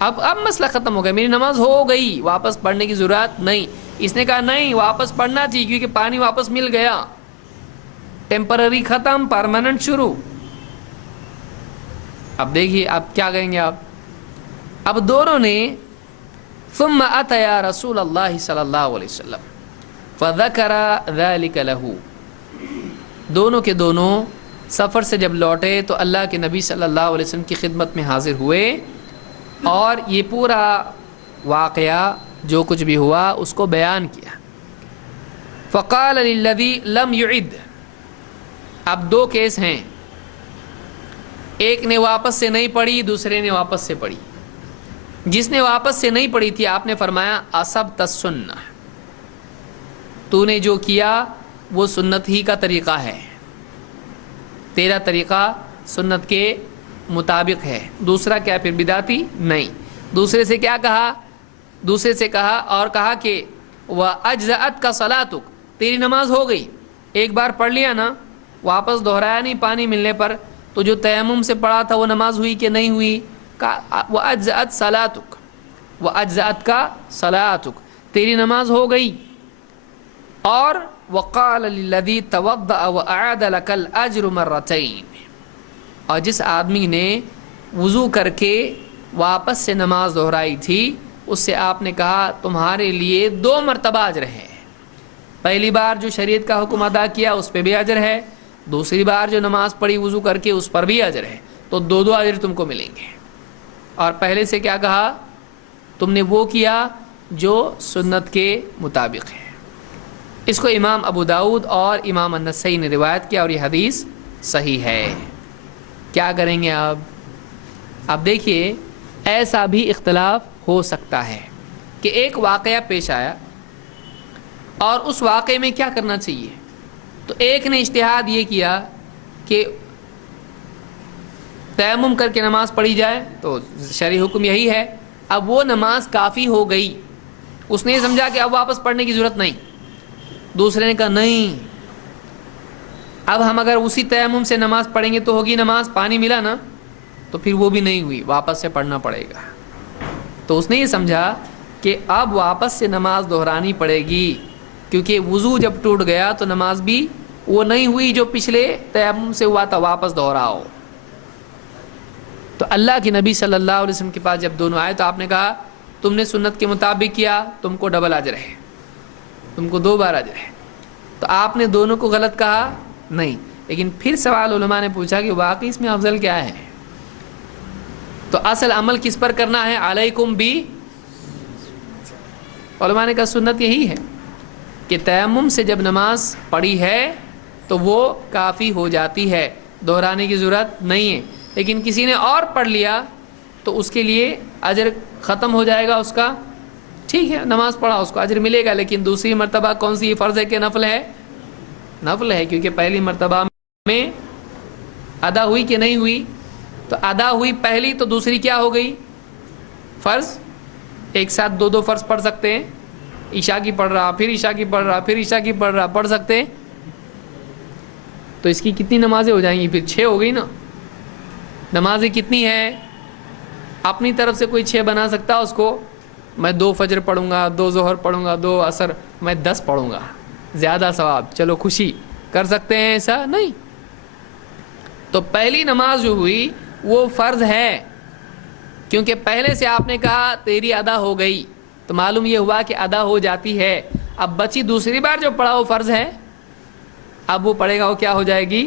اب مسئلہ ختم ہو گیا, میری نماز ہو گئی, واپس پڑھنے کی ضرورت نہیں. اس نے کہا نہیں واپس پڑھنا چاہیے کیونکہ پانی واپس مل گیا, ٹیمپرری ختم, پرماننٹ شروع. اب دیکھیے اب کیا کہیں گے آپ. اب دونوں نے ثم اتیا رسول اللہ صلی اللہ علیہ وسلم فذکر ذلک لہ, دونوں کے دونوں سفر سے جب لوٹے تو اللہ کے نبی صلی اللہ علیہ وسلم کی خدمت میں حاضر ہوئے اور یہ پورا واقعہ جو کچھ بھی ہوا اس کو بیان کیا. فقال للذی لم یعد, اب دو کیس ہیں, ایک نے واپس سے نہیں پڑھی, دوسرے نے واپس سے پڑھی. جس نے واپس سے نہیں پڑھی تھی آپ نے فرمایا اصبت السنہ, تو نے جو کیا وہ سنت ہی کا طریقہ ہے, تیرا طریقہ سنت کے مطابق ہے. دوسرا کیا پھر بدعتی نہیں. دوسرے سے کیا کہا, دوسرے سے کہا اور کہا کہ وَأَجْزَأَتْكَ صَلَاتُكَ, تیری نماز ہو گئی, ایک بار پڑھ لیا نا, واپس دہرایا نہیں پانی ملنے پر, تو جو تیمم سے پڑھا تھا وہ نماز ہوئی کہ نہیں ہوئی. وَأَجْزَأَتْ صَلَاتُكَ, وَأَجْزَأَتْكَ صَلَاتُكَ, تیری نماز ہو گئی. اور وَقَالَ لِلَّذِي تَوَضَّأَ وَأَعَادَ لَكَ الْأَجْرُ مَرَّتَيْنِ, اور جس آدمی نے وضو کر کے واپس سے نماز دہرائی تھی اس سے آپ نے کہا تمہارے لیے 2 مرتبہ اجر ہے. پہلی بار جو شریعت کا حکم ادا کیا اس پہ بھی اجر ہے, دوسری بار جو نماز پڑھی وضو کر کے اس پر بھی اجر ہے, تو 2 اجر تم کو ملیں گے. اور پہلے سے کیا کہا, تم نے وہ کیا جو سنت کے مطابق ہے. اس کو امام ابو داؤد اور امام النسائی نے روایت کیا اور یہ حدیث صحیح ہے. کیا کریں گے آپ؟ اب دیکھیے ایسا بھی اختلاف ہو سکتا ہے کہ ایک واقعہ پیش آیا اور اس واقعے میں کیا کرنا چاہیے. تو ایک نے اجتہاد یہ کیا کہ تیمم کر کے نماز پڑھی جائے, تو شرعی حکم یہی ہے. اب وہ نماز کافی ہو گئی, اس نے سمجھا کہ اب واپس پڑھنے کی ضرورت نہیں. دوسرے نے کہا نہیں, اب ہم اگر اسی تیمم سے نماز پڑھیں گے تو ہوگی نماز, پانی ملا نا, تو پھر وہ بھی نہیں ہوئی, واپس سے پڑھنا پڑے گا. تو اس نے یہ سمجھا کہ اب واپس سے نماز دہرانی پڑے گی کیونکہ وضو جب ٹوٹ گیا تو نماز بھی وہ نہیں ہوئی جو پچھلے تیمم سے ہوا تھا, واپس دہراؤ. تو اللہ کے نبی صلی اللہ علیہ وسلم کے پاس جب دونوں آئے تو آپ نے کہا تم نے سنت کے مطابق کیا, تم کو ڈبل اجر ہے, تم کو 2 بار اجر ہے. تو آپ نے دونوں کو غلط کہا نہیں. لیکن پھر سوال علماء نے پوچھا کہ واقعی اس میں افضل کیا ہے. تو اصل عمل کس پر کرنا ہے, علیکم بھی. علماء نے کہا سنت یہی ہے کہ تیمم سے جب نماز پڑھی ہے تو وہ کافی ہو جاتی ہے, دہرانے کی ضرورت نہیں ہے. لیکن کسی نے اور پڑھ لیا تو اس کے لیے اجر ختم ہو جائے گا اس کا, ٹھیک ہے نماز پڑھا اس کو اجر ملے گا. لیکن دوسری مرتبہ کون سی, فرض ہے کہ نفل ہے؟ نفل ہے, کیونکہ پہلی مرتبہ میں ادا ہوئی کہ نہیں ہوئی. تو ادا ہوئی پہلی, تو دوسری کیا ہو گئی, فرض. ایک ساتھ 2 فرض پڑھ سکتے ہیں, عشاء کی پڑھ رہا, پھر عشاء کی پڑھ رہا, پھر عشاء کی پڑھ رہا, پڑھ سکتے ہیں. تو اس کی کتنی نمازیں ہو جائیں گی, پھر 6 ہو گئی نا. نمازیں کتنی ہے, اپنی طرف سے کوئی 6 بنا سکتا اس کو, میں 2 فجر پڑھوں گا, 2 ظہر پڑھوں گا, 2 عصر, میں 10 پڑھوں گا, زیادہ ثواب, چلو خوشی کر سکتے ہیں, ایسا نہیں. تو پہلی نماز جو ہوئی وہ فرض ہے کیونکہ پہلے سے آپ نے کہا تیری ادا ہو گئی, تو معلوم یہ ہوا کہ ادا ہو جاتی ہے. اب بچی دوسری بار جو پڑھا وہ فرض ہے, اب وہ پڑھے گا وہ کیا ہو جائے گی,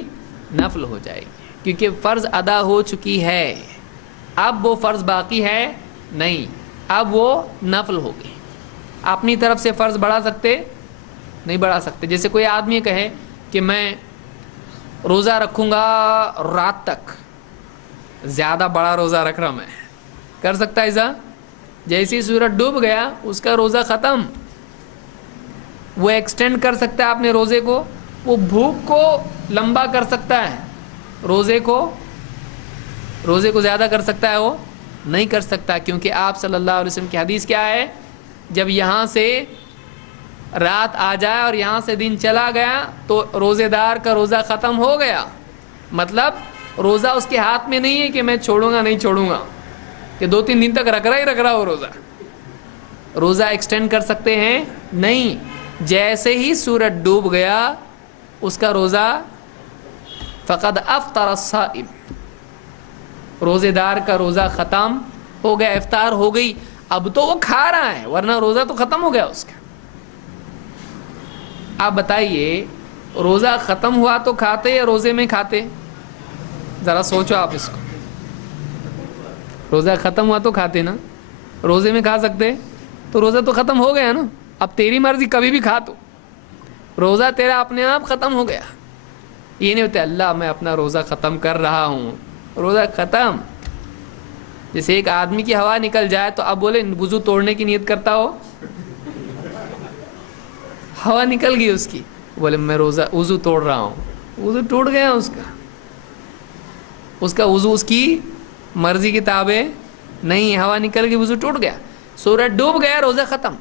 نفل ہو جائے گی, کیونکہ فرض ادا ہو چکی ہے. اب وہ فرض باقی ہے نہیں, اب وہ نفل ہو گئی. اپنی طرف سے فرض بڑھا سکتے نہیں بڑھا سکتے. جیسے کوئی آدمی کہے کہ میں روزہ رکھوں گا رات تک, زیادہ بڑا روزہ رکھ رہا, میں کر سکتا ہے ایسا؟ جیسی سورج ڈوب گیا اس کا روزہ ختم. وہ ایکسٹینڈ کر سکتا ہے اپنے روزے کو, وہ بھوک کو لمبا کر سکتا ہے, روزے کو زیادہ کر سکتا ہے, وہ نہیں کر سکتا. کیونکہ آپ صلی اللہ علیہ وسلم کی حدیث کیا ہے, جب یہاں سے رات آ جائے اور یہاں سے دن چلا گیا تو روزے دار کا روزہ ختم ہو گیا. مطلب روزہ اس کے ہاتھ میں نہیں ہے کہ میں چھوڑوں گا نہیں چھوڑوں گا, کہ 2-3 دن تک رکھ رہا ہو روزہ. روزہ ایکسٹینڈ کر سکتے ہیں؟ نہیں. جیسے ہی سورج ڈوب گیا اس کا روزہ فقد افطر الصائم، روزے دار کا روزہ ختم ہو گیا، افطار ہو گئی. اب تو وہ کھا رہا ہے ورنہ روزہ تو ختم ہو گیا اس کا. آپ بتائیے روزہ ختم ہوا تو کھاتے یا روزے میں کھاتے؟ ذرا سوچو آپ اس کو. روزہ ختم ہوا تو کھاتے نا، روزے میں کھا سکتے؟ تو روزہ تو ختم ہو گیا نا. اب تیری مرضی کبھی بھی کھا تو، روزہ تیرا اپنے آپ ختم ہو گیا. یہ نہیں ہوتا اللہ میں اپنا روزہ ختم کر رہا ہوں، روزہ ختم. جیسے ایک آدمی کی ہوا نکل جائے تو اب بولے وضو توڑنے کی نیت کرتا ہو، ہوا نکل گئی اس کی، بولے میں وضو توڑ رہا ہوں، وضو ٹوٹ گیا اس کا وضو اس کی مرضی کی تابع نہیں. ہوا نکل گئی وضو ٹوٹ گیا، سورج ڈوب گیا، روزہ ختم.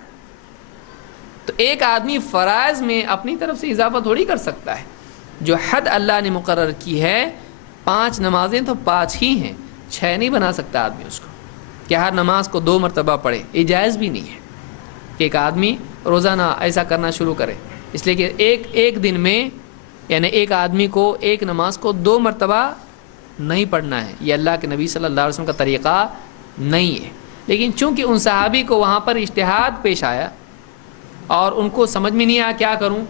تو ایک آدمی فرائض میں اپنی طرف سے اضافہ تھوڑی کر سکتا ہے. جو حد اللہ نے مقرر کی ہے 5 نمازیں تو 5 ہی ہیں، 6 نہیں بنا سکتا آدمی اس کو کہ ہر نماز کو 2 مرتبہ پڑھے. یہ جائز بھی نہیں ہے کہ ایک آدمی روزانہ ایسا کرنا شروع کرے. اس لیے کہ ایک دن میں یعنی ایک آدمی کو ایک نماز کو 2 مرتبہ نہیں پڑھنا ہے. یہ اللہ کے نبی صلی اللہ علیہ وسلم کا طریقہ نہیں ہے. لیکن چونکہ ان صحابی کو وہاں پر اجتہاد پیش آیا اور ان کو سمجھ میں نہیں آیا کیا کروں،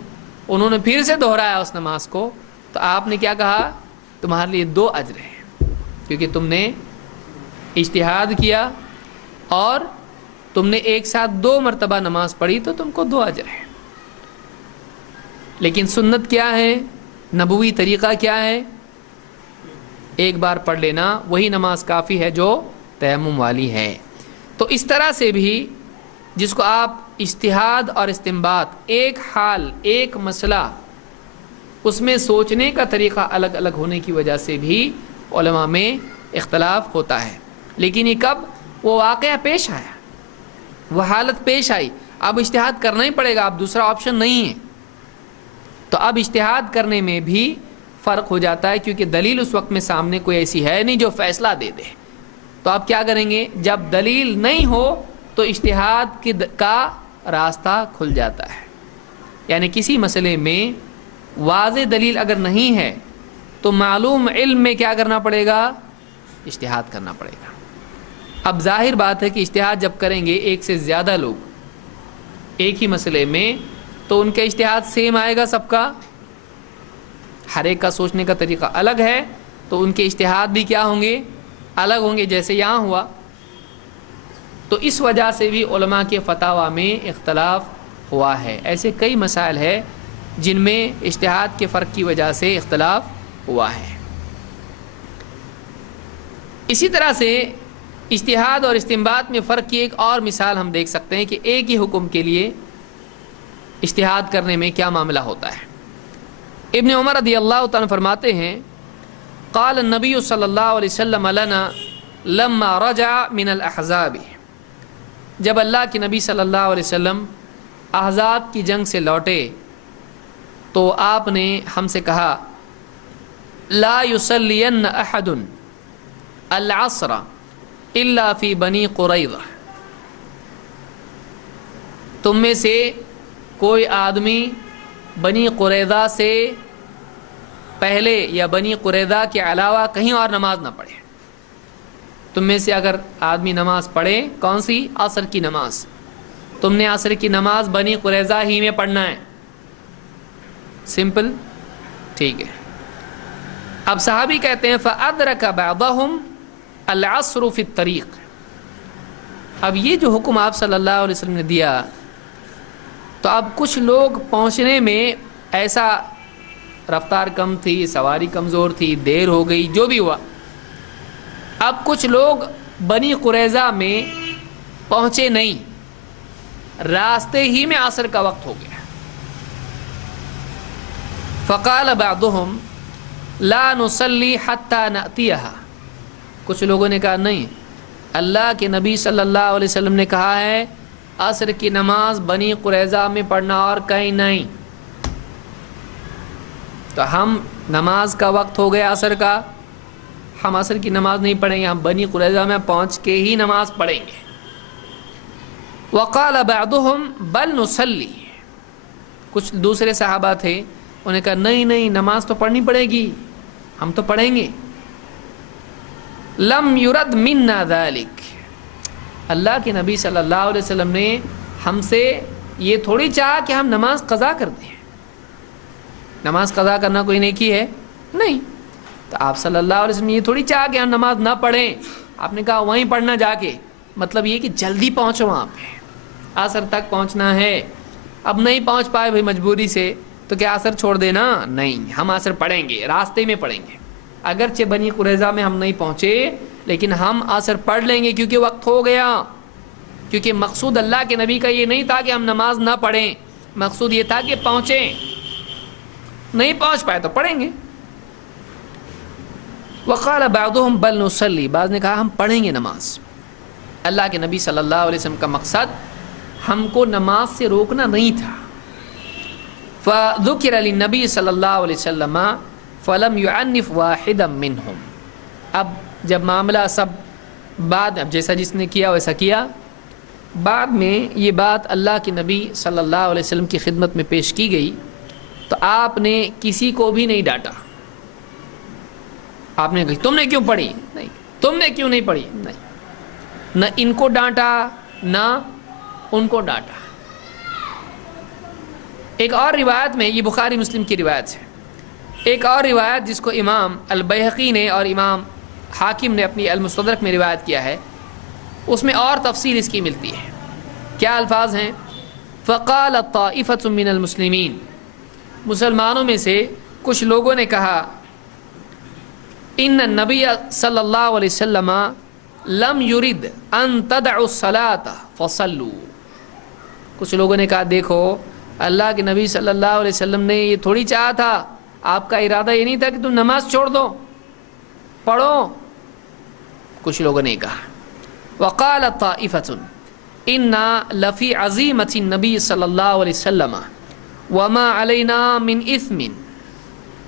انہوں نے پھر سے دہرایا اس نماز کو، تو آپ نے کیا کہا؟ تمہارے لیے 2 اجر ہیں، کیونکہ تم نے اجتہاد کیا اور تم نے ایک ساتھ 2 مرتبہ نماز پڑھی تو تم کو 2 اجر ہیں. لیکن سنت کیا ہے، نبوی طریقہ کیا ہے؟ ایک بار پڑھ لینا، وہی نماز کافی ہے جو تیمم والی ہے. تو اس طرح سے بھی جس کو آپ اجتہاد اور استنباط، ایک حال ایک مسئلہ اس میں سوچنے کا طریقہ الگ الگ ہونے کی وجہ سے بھی علماء میں اختلاف ہوتا ہے. لیکن یہ کب وہ واقعہ پیش آیا، وہ حالت پیش آئی، اب اجتہاد کرنا ہی پڑے گا، اب دوسرا آپشن نہیں ہے. تو اب اجتہاد کرنے میں بھی فرق ہو جاتا ہے، کیونکہ دلیل اس وقت میں سامنے کوئی ایسی ہے نہیں جو فیصلہ دے دے. تو آپ کیا کریں گے؟ جب دلیل نہیں ہو تو اجتہاد کا راستہ کھل جاتا ہے. یعنی کسی مسئلے میں واضح دلیل اگر نہیں ہے تو معلوم علم میں کیا کرنا پڑے گا؟ اجتہاد کرنا پڑے گا. اب ظاہر بات ہے کہ اجتہاد جب کریں گے ایک سے زیادہ لوگ ایک ہی مسئلے میں تو ان کا اجتہاد سیم آئے گا سب کا؟ ہر ایک کا سوچنے کا طریقہ الگ ہے، تو ان کے اجتہاد بھی کیا ہوں گے؟ الگ ہوں گے، جیسے یہاں ہوا. تو اس وجہ سے بھی علماء کے فتاوی میں اختلاف ہوا ہے. ایسے کئی مسائل ہیں جن میں اجتہاد کے فرق کی وجہ سے اختلاف ہوا ہے. اسی طرح سے اجتہاد اور استنباط میں فرق کی ایک اور مثال ہم دیکھ سکتے ہیں کہ ایک ہی حکم کے لیے اجتہاد کرنے میں کیا معاملہ ہوتا ہے. ابن عمر رضی اللہ تعالیٰ فرماتے ہیں قال النبی صلی اللہ علیہ وسلم لنا لما رجع من الاحزاب، جب اللہ کے نبی صلی اللہ علیہ وسلم احزاب کی جنگ سے لوٹے تو آپ نے ہم سے کہا لا یصلین احد العصر الا فی بنی قریظہ، تم میں سے کوئی آدمی بنی قریظہ سے پہلے یا بنی قریظہ کے علاوہ کہیں اور نماز نہ پڑھے. تم میں سے اگر آدمی نماز پڑھے، کون سی؟ عصر کی نماز، تم نے عصر کی نماز بنی قریظہ ہی میں پڑھنا ہے. سمپل، ٹھیک ہے. اب صحابی کہتے ہیں فَأَدْرَكَ بَعْضَهُمْ الْعَصْرُ فِي الطَّرِيقِ. اب یہ جو حکم آپ صلی اللہ علیہ وسلم نے دیا تو اب کچھ لوگ پہنچنے میں ایسا رفتار کم تھی، سواری کمزور تھی، دیر ہو گئی، جو بھی ہوا، اب کچھ لوگ بنی قریظہ میں پہنچے نہیں، راستے ہی میں عصر کا وقت ہو گیا. فقال بعضهم لا نصلي حتى نأتيها، کچھ لوگوں نے کہا نہیں، اللہ کے نبی صلی اللہ علیہ وسلم نے کہا ہے عصر کی نماز بنی قریظہ میں پڑھنا اور کہیں نہیں. تو ہم نماز کا وقت ہو گیا عصر کا، ہم عصر کی نماز نہیں پڑھیں گے، ہم بنی قریظہ میں پہنچ کے ہی نماز پڑھیں گے۔ وقال بعضهم بل نصلی، کچھ دوسرے صحابہ تھے، انہوں نے کہا نہیں نہیں، نماز تو پڑھنی پڑے گی، ہم تو پڑھیں گے۔ لم یرد منا ذلک، اللہ کے نبی صلی اللہ علیہ وسلم نے ہم سے یہ تھوڑی چاہا کہ ہم نماز قضا کر دیں۔ نماز قضا کرنا کوئی نیکی ہے؟ نہیں۔ تو آپ صلی اللہ علیہ وسلم نے یہ تھوڑی چاہا کہ ہم نماز نہ پڑھیں، آپ نے کہا وہیں پڑھنا جا کے، مطلب یہ کہ جلدی پہنچو وہاں پہ، عصر تک پہنچنا ہے۔ اب نہیں پہنچ پائے بھائی مجبوری سے، تو کیا عصر چھوڑ دینا؟ نہیں، ہم عصر پڑھیں گے، راستے میں پڑھیں گے، اگرچہ بنی قریظہ میں ہم نہیں پہنچے لیکن ہم عصر پڑھ لیں گے کیونکہ وقت ہو گیا۔ کیونکہ مقصود اللہ کے نبی کا یہ نہیں تھا کہ ہم نماز نہ پڑھیں، مقصود یہ تھا کہ پہنچیں، نہیں پہنچ پائے تو پڑھیں گے۔ وقال بعضهم بل نصلی، بعض نے کہا ہم پڑھیں گے نماز۔ اللہ کے نبی صلی اللہ علیہ وسلم کا مقصد ہم کو نماز سے روکنا نہیں تھا۔ فذکر للنبی صلی اللہ علیہ وسلم فلم یعنف واحدا منہم، اب جب معاملہ سب بعد، اب جیسا جس نے کیا ویسا کیا، بعد میں یہ بات اللہ کے نبی صلی اللہ علیہ وسلم کی خدمت میں پیش کی گئی تو آپ نے کسی کو بھی نہیں ڈانٹا۔ آپ نے کہا تم نے کیوں پڑھی؟ نہیں۔ تم نے کیوں نہیں پڑھی؟ نہیں۔ نہ ان کو ڈانٹا نہ ان کو ڈانٹا۔ ایک اور روایت میں، یہ بخاری مسلم کی روایت ہے، ایک اور روایت جس کو امام البیہقی نے اور امام حاکم نے اپنی المستدرک میں روایت کیا ہے، اس میں اور تفصیل اس کی ملتی ہے۔ کیا الفاظ ہیں؟ فقال طائفة من المسلمین، مسلمانوں میں سے کچھ لوگوں نے کہا ان النبی صلی اللہ علیہ وسلم لم یرد ان تدعوا الصلاۃ فصلوا، کچھ لوگوں نے کہا دیکھو اللہ کے نبی صلی اللہ علیہ وسلم نے یہ تھوڑی چاہا تھا، آپ کا ارادہ یہ نہیں تھا کہ تم نماز چھوڑ دو، پڑھو۔ کچھ لوگوں نے کہا وقال طائفة انا لفی عزیمۃ النبی صلی اللہ علیہ وسلم وما علینا من اثم،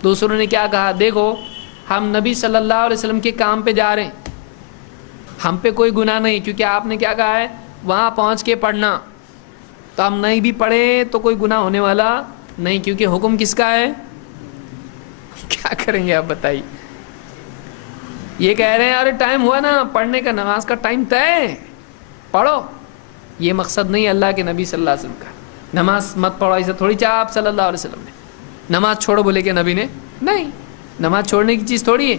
دوسروں نے کیا کہا دیکھو ہم نبی صلی اللہ علیہ وسلم کے کام پہ جا رہے ہیں، ہم پہ کوئی گناہ نہیں، کیونکہ آپ نے کیا کہا ہے وہاں پہنچ کے پڑھنا، تو ہم نہیں بھی پڑھیں تو کوئی گناہ ہونے والا نہیں، کیونکہ حکم کس کا ہے؟ کیا کریں گے آپ بتائیے؟ یہ کہہ رہے ہیں ارے ٹائم ہوا نا پڑھنے کا، نماز کا ٹائم طے ہے، پڑھو۔ یہ مقصد نہیں اللہ کے نبی صلی اللہ علیہ وسلم کا، نماز مت پڑھو ایسا تھوڑی چاہا آپ صلی اللہ علیہ وسلم نے، نماز چھوڑو بولے کہ نبی نے نہیں، نماز چھوڑنے کی چیز تھوڑی ہے،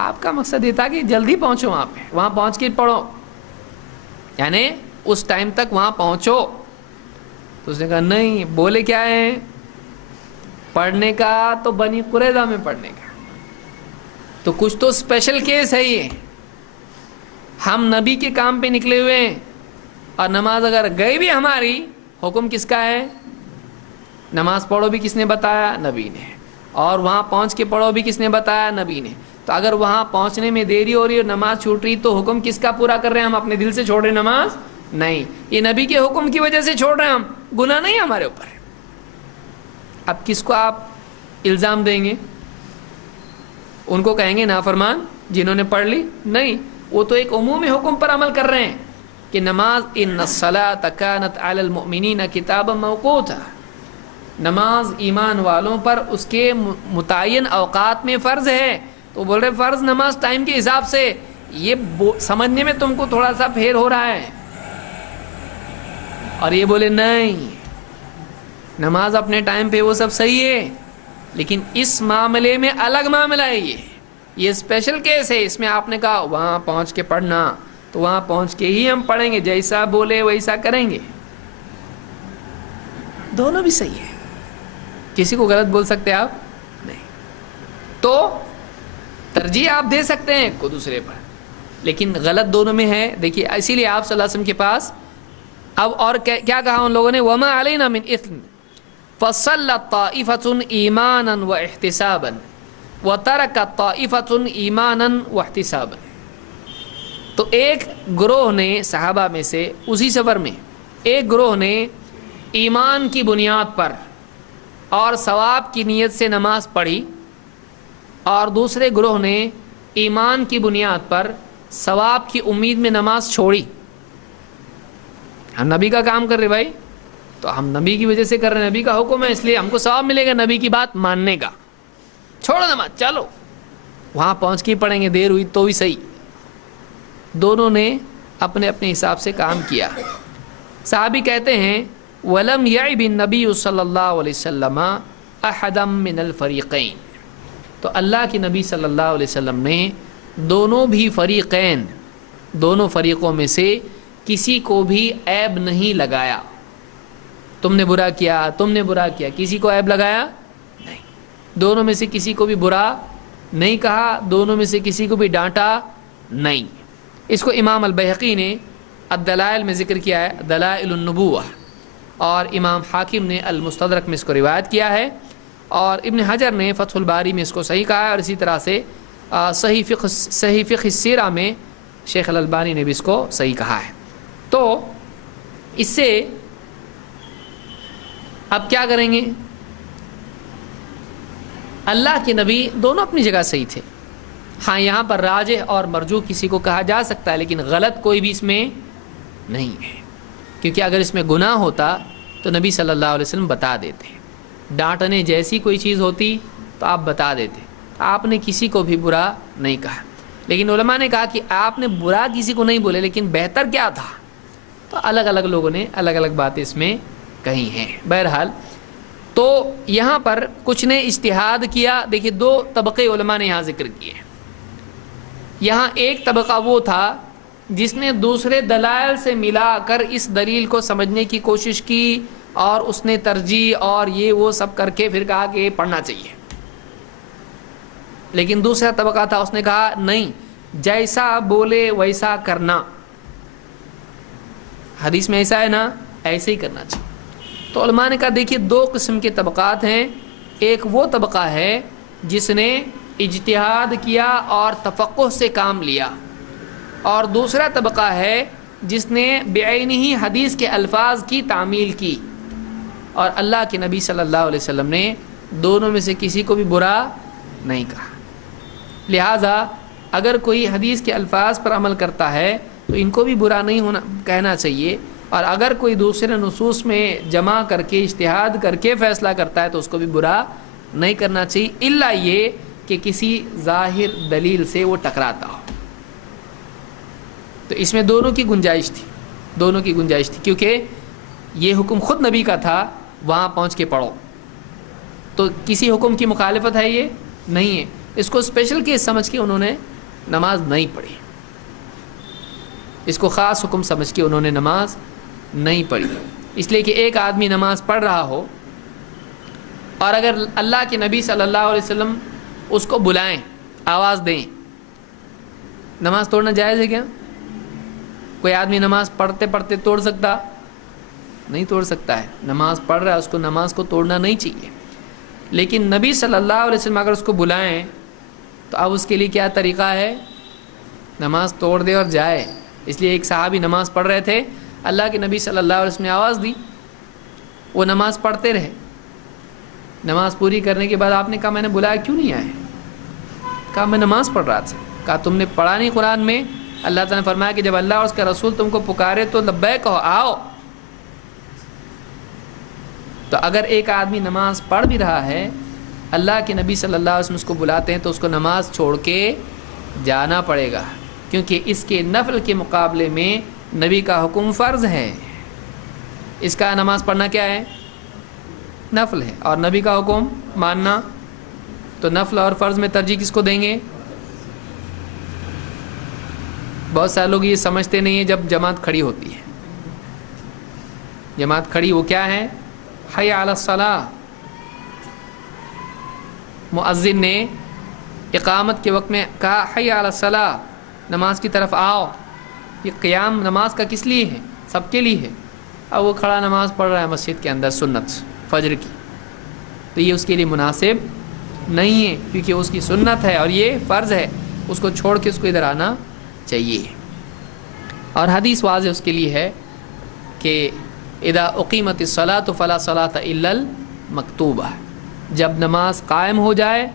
آپ کا مقصد یہ تھا کہ جلدی پہنچو وہاں پہ، وہاں پہنچ کے پڑھو، یعنی اس ٹائم تک وہاں پہنچو۔ تو اس نے کہا نہیں، بولے کیا ہے پڑھنے کا تو بنی قریظہ میں پڑھنے کا، تو کچھ تو اسپیشل کیس ہے یہ، ہم نبی کے کام پہ نکلے ہوئے ہیں اور نماز اگر گئی بھی ہماری، حکم کس کا ہے؟ نماز پڑھو بھی کس نے بتایا؟ نبی نے، اور وہاں پہنچ کے پڑھو بھی کس نے بتایا؟ نبی نے۔ تو اگر وہاں پہنچنے میں دیری ہو رہی اور نماز چھوٹ رہی تو حکم کس کا پورا کر رہے ہیں ہم؟ اپنے دل سے چھوڑ رہے نماز؟ نہیں، یہ نبی کے حکم کی وجہ سے چھوڑ رہے ہیں ہم، گناہ نہیں ہمارے اوپر۔ اب کس کو آپ الزام دیں گے؟ ان کو کہیں گے نافرمان جنہوں نے پڑھ لی؟ نہیں، وہ تو ایک عمومی حکم پر عمل کر رہے ہیں کہ نماز ان الصلاۃ کانت علی المؤمنین کتابا موقوتا، نماز ایمان والوں پر اس کے متعین اوقات میں فرض ہے، تو بول رہے فرض نماز ٹائم کے حساب سے، یہ سمجھنے میں تم کو تھوڑا سا پھیر ہو رہا ہے، اور یہ بولے نہیں نماز اپنے ٹائم پہ وہ سب صحیح ہے، لیکن اس معاملے میں الگ معاملہ ہے، یہ اسپیشل کیس ہے، اس میں آپ نے کہا وہاں پہنچ کے پڑھنا، تو وہاں پہنچ کے ہی ہم پڑھیں گے، جیسا بولے ویسا کریں گے، دونوں بھی صحیح ہے، کسی کو غلط بول سکتے آپ نہیں، تو ترجیح آپ دے سکتے ہیں کو دوسرے پر، لیکن غلط دونوں میں ہے۔ دیکھیے اسی لیے آپ صلی اللہ علیہ وسلم کے پاس اب اور کیا کہا ان لوگوں نے؟ وما علینا من اثم فصلت طائفۃ ایمانا واحتسابا وترکت طائفۃ ایمانا واحتسابا، تو ایک گروہ نے صحابہ میں سے اسی سفر میں ایک گروہ نے ایمان کی بنیاد پر اور ثواب کی نیت سے نماز پڑھی، اور دوسرے گروہ نے ایمان کی بنیاد پر ثواب کی امید میں نماز چھوڑی. ہم نبی کا کام کر رہے بھائی، تو ہم نبی کی وجہ سے کر رہے ہیں، نبی کا حکم ہے، اس لیے ہم کو ثواب ملے گا نبی کی بات ماننے کا. چھوڑو نماز، چلو وہاں پہنچ کے پڑھیں گے، دیر ہوئی تو بھی صحیح. دونوں نے اپنے اپنے حساب سے کام کیا. صحابی کہتے ہیں وَلَمْ يَعِبِ النَّبِيُّ صلی اللہ علیہ وسلم أَحَدًا مِّنَ الْفَرِيقَيْنِ. تو اللہ کے نبی صلی اللہ علیہ وسلم نے دونوں بھی فریقین، دونوں فریقوں میں سے کسی کو بھی عیب نہیں لگایا. تم نے برا کیا، تم نے برا کیا، کسی کو عیب لگایا نہیں. دونوں میں سے کسی کو بھی برا نہیں کہا، دونوں میں سے کسی کو بھی ڈانٹا نہیں. اس کو امام البیہقی نے الدلائل میں ذکر کیا ہے، دلائل النبوہ، اور امام حاکم نے المستدرک میں اس کو روایت کیا ہے، اور ابن حجر نے فتح الباری میں اس کو صحیح کہا ہے، اور اسی طرح سے صحیح فقہ السیرہ میں شیخ الالبانی نے بھی اس کو صحیح کہا ہے. تو اس سے اب کیا کریں گے؟ اللہ کے نبی دونوں اپنی جگہ صحیح تھے. ہاں یہاں پر راجح اور مرجوح کسی کو کہا جا سکتا ہے، لیکن غلط کوئی بھی اس میں نہیں ہے، کیونکہ اگر اس میں گناہ ہوتا تو نبی صلی اللہ علیہ وسلم بتا دیتے. ڈانٹنے جیسی کوئی چیز ہوتی تو آپ بتا دیتے. آپ نے کسی کو بھی برا نہیں کہا، لیکن علماء نے کہا کہ آپ نے برا کسی کو نہیں بولے، لیکن بہتر کیا تھا؟ تو الگ الگ لوگوں نے الگ الگ باتیں اس میں کہی ہیں. بہرحال تو یہاں پر کچھ نے اجتہاد کیا. دیکھیے دو طبقے علماء نے یہاں ذکر کیے. یہاں ایک طبقہ وہ تھا جس نے دوسرے دلائل سے ملا کر اس دلیل کو سمجھنے کی کوشش کی، اور اس نے ترجیح اور یہ وہ سب کر کے پھر کہا کہ یہ پڑھنا چاہیے. لیکن دوسرا طبقہ تھا، اس نے کہا نہیں، جیسا بولے ویسا کرنا، حدیث میں ایسا ہے نا، ایسے ہی کرنا چاہیے. تو علماء نے کہا دیکھیے دو قسم کے طبقات ہیں. ایک وہ طبقہ ہے جس نے اجتہاد کیا اور تفقہ سے کام لیا، اور دوسرا طبقہ ہے جس نے بعینہ ہی حدیث کے الفاظ کی تعمیل کی. اور اللہ کے نبی صلی اللہ علیہ وسلم نے دونوں میں سے کسی کو بھی برا نہیں کہا. لہٰذا اگر کوئی حدیث کے الفاظ پر عمل کرتا ہے تو ان کو بھی برا نہیں کہنا چاہیے، اور اگر کوئی دوسرے نصوص میں جمع کر کے اجتہاد کر کے فیصلہ کرتا ہے تو اس کو بھی برا نہیں کرنا چاہیے، الا یہ کہ کسی ظاہر دلیل سے وہ ٹکراتا ہو. تو اس میں دونوں کی گنجائش تھی، کیونکہ یہ حکم خود نبی کا تھا، وہاں پہنچ کے پڑھو. تو کسی حکم کی مخالفت ہے یہ نہیں ہے. اس کو اسپیشل کیس سمجھ کے انہوں نے نماز نہیں پڑھی، اس کو خاص حکم سمجھ کے انہوں نے نماز نہیں پڑھی. اس لیے کہ ایک آدمی نماز پڑھ رہا ہو اور اگر اللہ کے نبی صلی اللہ علیہ وسلم اس کو بلائیں، آواز دیں، نماز توڑنا جائز ہے کیا؟ کوئی آدمی نماز پڑھتے پڑھتے توڑ سکتا؟ نہیں توڑ سکتا ہے. نماز پڑھ رہا ہے، اس کو نماز کو توڑنا نہیں چاہیے. لیکن نبی صلی اللہ علیہ وسلم اگر اس کو بلائیں تو اب اس کے لیے کیا طریقہ ہے؟ نماز توڑ دے اور جائے. اس لیے ایک صحابی نماز پڑھ رہے تھے، اللہ کے نبی صلی اللہ علیہ وسلم نے آواز دی، وہ نماز پڑھتے رہے. نماز پوری کرنے کے بعد آپ نے کہا میں نے بلایا کیوں نہیں آئے؟ کہا میں نماز پڑھ رہا تھا. کہا تم نے پڑھا نہیں قرآن میں؟ اللہ تعالیٰ نے فرمایا کہ جب اللہ اور اس کا رسول تم کو پکارے تو لبیک کہو، آؤ. تو اگر ایک آدمی نماز پڑھ بھی رہا ہے، اللہ کے نبی صلی اللہ علیہ وسلم اس کو بلاتے ہیں تو اس کو نماز چھوڑ کے جانا پڑے گا، کیونکہ اس کے نفل کے مقابلے میں نبی کا حکم فرض ہے. اس کا نماز پڑھنا کیا ہے؟ نفل ہے، اور نبی کا حکم ماننا. تو نفل اور فرض میں ترجیح کس کو دیں گے؟ بہت سارے لوگ یہ سمجھتے نہیں ہیں. جب جماعت کھڑی ہوتی ہے، جماعت کھڑی وہ کیا ہے؟ حی علی الصلاۃ. مؤذن نے اقامت کے وقت میں کہا حی علی الصلاۃ، نماز کی طرف آؤ. یہ قیام نماز کا کس لیے ہے؟ سب کے لیے ہے. اب وہ کھڑا نماز پڑھ رہا ہے مسجد کے اندر، سنت فجر کی، تو یہ اس کے لیے مناسب نہیں ہے، کیونکہ اس کی سنت ہے اور یہ فرض ہے. اس کو چھوڑ کے اس کو ادھر آنا چاہیے. اور حدیث واضح اس کے لیے ہے کہ اذا اقیمت الصلاۃ فلا صلاۃ الا المکتوبہ. جب نماز قائم ہو جائے،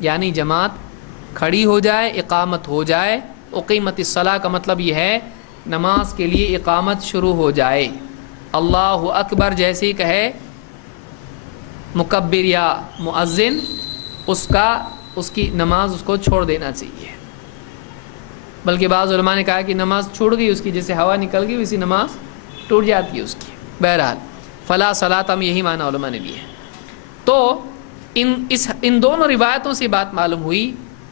یعنی جماعت کھڑی ہو جائے، اقامت ہو جائے. اقیمت الصلاۃ کا مطلب یہ ہے نماز کے لیے اقامت شروع ہو جائے. اللہ اکبر جیسے ہی کہے مکبر یا مؤذن، اس کی نماز اس کو چھوڑ دینا چاہیے. بلکہ بعض علماء نے کہا کہ نماز چھوٹ گئی اس کی، جیسے ہوا نکل گئی ویسی نماز ٹوٹ جاتی ہے اس کی. بہرحال فلا صلاۃ ہم یہی معنی علماء نے لیے. تو ان دونوں روایتوں سے بات معلوم ہوئی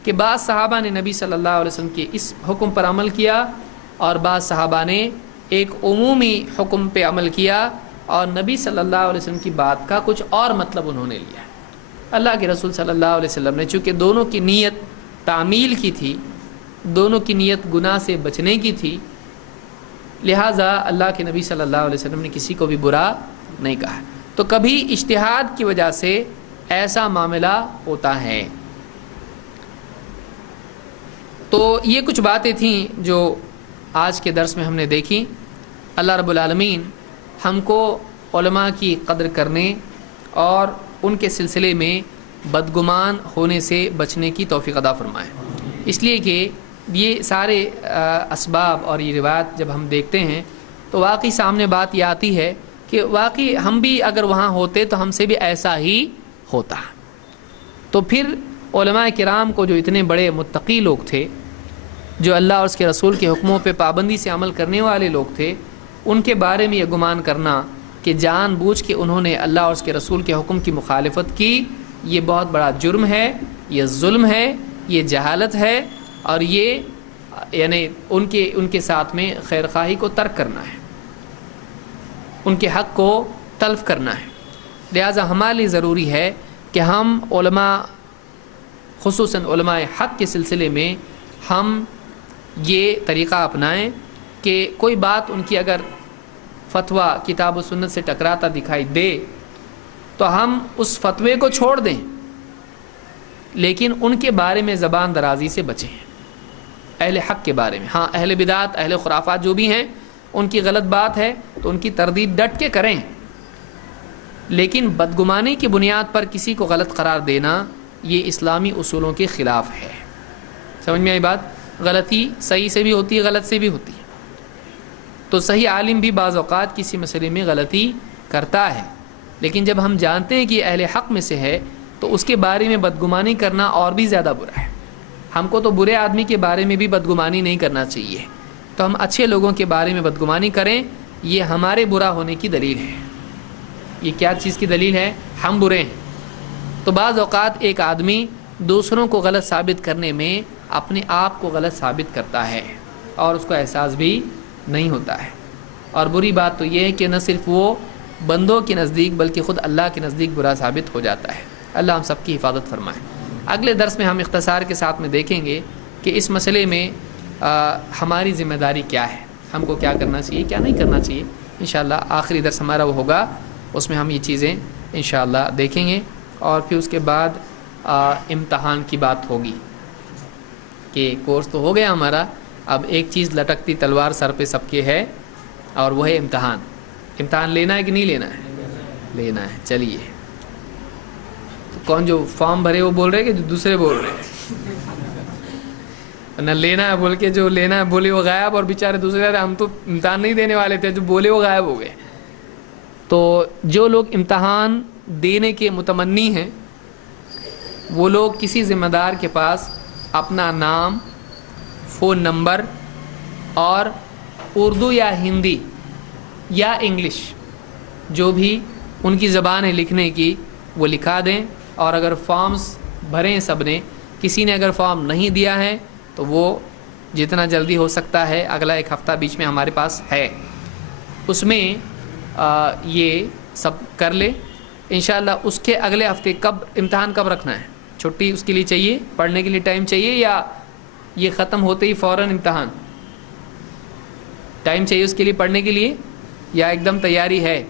کہ بعض صحابہ نے نبی صلی اللہ علیہ وسلم کے اس حکم پر عمل کیا اور بعض صحابہ نے ایک عمومی حکم پہ عمل کیا اور نبی صلی اللہ علیہ وسلم کی بات کا کچھ اور مطلب انہوں نے لیا. اللہ کے رسول صلی اللہ علیہ وسلم نے چونکہ دونوں کی نیت تعمیل کی تھی، دونوں کی نیت گناہ سے بچنے کی تھی، لہٰذا اللہ کے نبی صلی اللہ علیہ وسلم نے کسی کو بھی برا نہیں کہا. تو کبھی اجتہاد کی وجہ سے ایسا معاملہ ہوتا ہے. تو یہ کچھ باتیں تھیں جو آج کے درس میں ہم نے دیکھی. اللہ رب العالمین ہم کو علماء کی قدر کرنے اور ان کے سلسلے میں بدگمان ہونے سے بچنے کی توفیق عطا فرمائے. اس لیے کہ یہ سارے اسباب اور یہ روایت جب ہم دیکھتے ہیں تو واقعی سامنے بات یہ آتی ہے کہ واقعی ہم بھی اگر وہاں ہوتے تو ہم سے بھی ایسا ہی ہوتا. تو پھر علماء کرام کو جو اتنے بڑے متقی لوگ تھے، جو اللہ اور اس کے رسول کے حکموں پہ پابندی سے عمل کرنے والے لوگ تھے، ان کے بارے میں یہ گمان کرنا کہ جان بوجھ کے انہوں نے اللہ اور اس کے رسول کے حکم کی مخالفت کی، یہ بہت بڑا جرم ہے، یہ ظلم ہے، یہ جہالت ہے، اور یہ یعنی ان کے ساتھ میں خیر خواہی کو ترک کرنا ہے، ان کے حق کو تلف کرنا ہے. لہٰذا ہمارے لیے ضروری ہے کہ ہم علماء، خصوصاً علماء حق کے سلسلے میں ہم یہ طریقہ اپنائیں کہ کوئی بات ان کی اگر فتویٰ کتاب و سنت سے ٹکراتا دکھائی دے تو ہم اس فتوے کو چھوڑ دیں، لیکن ان کے بارے میں زبان درازی سے بچیں. اہل حق کے بارے میں، ہاں اہل بدعت، اہل خرافات جو بھی ہیں، ان کی غلط بات ہے تو ان کی تردید ڈٹ کے کریں، لیکن بدگمانی کی بنیاد پر کسی کو غلط قرار دینا یہ اسلامی اصولوں کے خلاف ہے. سمجھ میں آئی بات؟ غلطی صحیح سے بھی ہوتی ہے، غلط سے بھی ہوتی ہے. تو صحیح عالم بھی بعض اوقات کسی مسئلے میں غلطی کرتا ہے، لیکن جب ہم جانتے ہیں کہ اہل حق میں سے ہے تو اس کے بارے میں بدگمانی کرنا اور بھی زیادہ برا ہے. ہم کو تو برے آدمی کے بارے میں بھی بدگمانی نہیں کرنا چاہیے، تو ہم اچھے لوگوں کے بارے میں بدگمانی کریں، یہ ہمارے برا ہونے کی دلیل ہے. یہ کیا چیز کی دلیل ہے؟ ہم برے ہیں. تو بعض اوقات ایک آدمی دوسروں کو غلط ثابت کرنے میں اپنے آپ کو غلط ثابت کرتا ہے اور اس کو احساس بھی نہیں ہوتا ہے. اور بری بات تو یہ ہے کہ نہ صرف وہ بندوں کے نزدیک بلکہ خود اللہ کے نزدیک برا ثابت ہو جاتا ہے. اللہ ہم سب کی حفاظت فرمائے. اگلے درس میں ہم اختصار کے ساتھ میں دیکھیں گے کہ اس مسئلے میں ہماری ذمہ داری کیا ہے، ہم کو کیا کرنا چاہیے، کیا نہیں کرنا چاہیے. انشاءاللہ آخری درس ہمارا وہ ہوگا، اس میں ہم یہ چیزیں انشاءاللہ دیکھیں گے. اور پھر اس کے بعد امتحان کی بات ہوگی کہ کورس تو ہو گیا ہمارا، اب ایک چیز لٹکتی تلوار سر پہ سب کے ہے اور وہ ہے امتحان. امتحان لینا ہے کہ نہیں لینا ہے؟ لینا ہے. چلیے، تو کون جو فارم بھرے وہ بول رہے کہ جو دوسرے بول رہے ہیں؟ نہ لینا ہے بول کے جو لینا ہے بولے وہ غائب، اور بیچارے دوسرے ہم تو امتحان نہیں دینے والے تھے، جو بولے وہ غائب ہو گئے. تو جو لوگ امتحان دینے کے متمنی ہیں وہ لوگ کسی ذمہ دار کے پاس اپنا نام، فون نمبر اور اردو یا ہندی یا انگلش جو بھی ان کی زبان ہے لکھنے کی وہ لکھا دیں. اور اگر فارمز بھریں سب نے، کسی نے اگر فارم نہیں دیا ہے تو وہ جتنا جلدی ہو سکتا ہے، اگلا ایک ہفتہ بیچ میں ہمارے پاس ہے، اس میں یہ سب کر لے انشاءاللہ. اس کے اگلے ہفتے کب امتحان کب رکھنا ہے؟ چھٹی اس کے لیے چاہیے، پڑھنے کے لیے ٹائم چاہیے، یا یہ ختم ہوتے ہی فوراً امتحان؟ ٹائم چاہیے اس کے لیے پڑھنے کے لیے، یا ایک دم تیاری ہے؟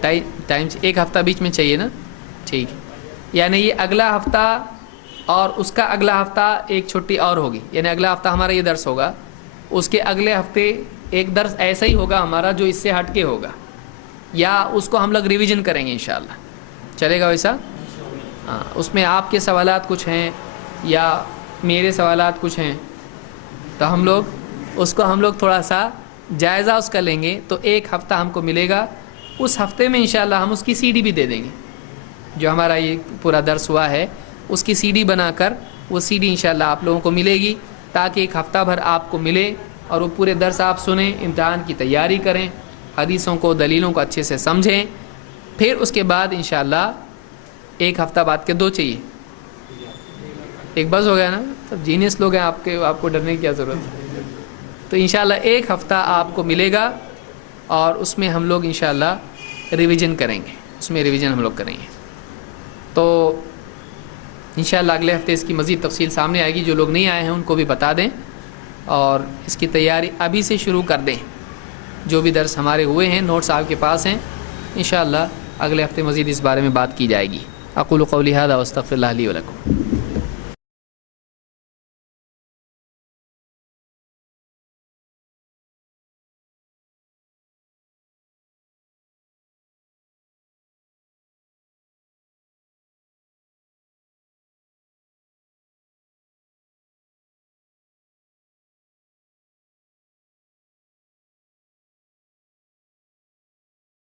ٹائم ایک ہفتہ بیچ میں چاہیے نا؟ ٹھیک ہے. یعنی یہ اگلا ہفتہ اور اس کا اگلا ہفتہ ایک چھٹی اور ہوگی، یعنی اگلا ہفتہ ہمارا یہ درس ہوگا، اس کے اگلے ہفتے ایک درس ایسا ہی ہوگا ہمارا جو اس سے ہٹ کے ہوگا، یا اس کو ہم لوگ ریویژن کریں گے انشاءاللہ. چلے گا ویسا؟ اس میں آپ کے سوالات کچھ ہیں یا میرے سوالات کچھ ہیں، تو ہم لوگ تھوڑا سا جائزہ اس کا لیں گے. تو ایک ہفتہ ہم کو ملے گا، اس ہفتے میں انشاءاللہ ہم اس کی سی ڈی بھی دے دیں گے. جو ہمارا یہ پورا درس ہوا ہے اس کی سی ڈی بنا کر وہ سی ڈی انشاءاللہ آپ لوگوں کو ملے گی، تاکہ ایک ہفتہ بھر آپ کو ملے اور وہ پورے درس آپ سنیں، امتحان کی تیاری کریں، حدیثوں کو دلیلوں کو اچھے سے سمجھیں. پھر اس کے بعد انشاءاللہ ایک ہفتہ بعد کے 2 چاہیے، ایک بس ہو گیا نا. تب جینیس لوگ ہیں آپ کو ڈرنے کی کیا ضرورت ہے. تو انشاءاللہ ایک ہفتہ آپ کو ملے گا اور اس میں ہم لوگ انشاءاللہ ریویژن کریں گے، اس میں ریویژن ہم لوگ کریں گے. تو انشاءاللہ اگلے ہفتے اس کی مزید تفصیل سامنے آئے گی. جو لوگ نہیں آئے ہیں ان کو بھی بتا دیں اور اس کی تیاری ابھی سے شروع کر دیں. جو بھی درس ہمارے ہوئے ہیں نوٹس آپ کے پاس ہیں، انشاءاللہ اگلے ہفتے مزید اس بارے میں بات کی جائے گی. اقول قولی ھذا واستغفر اللہ لی ولکم.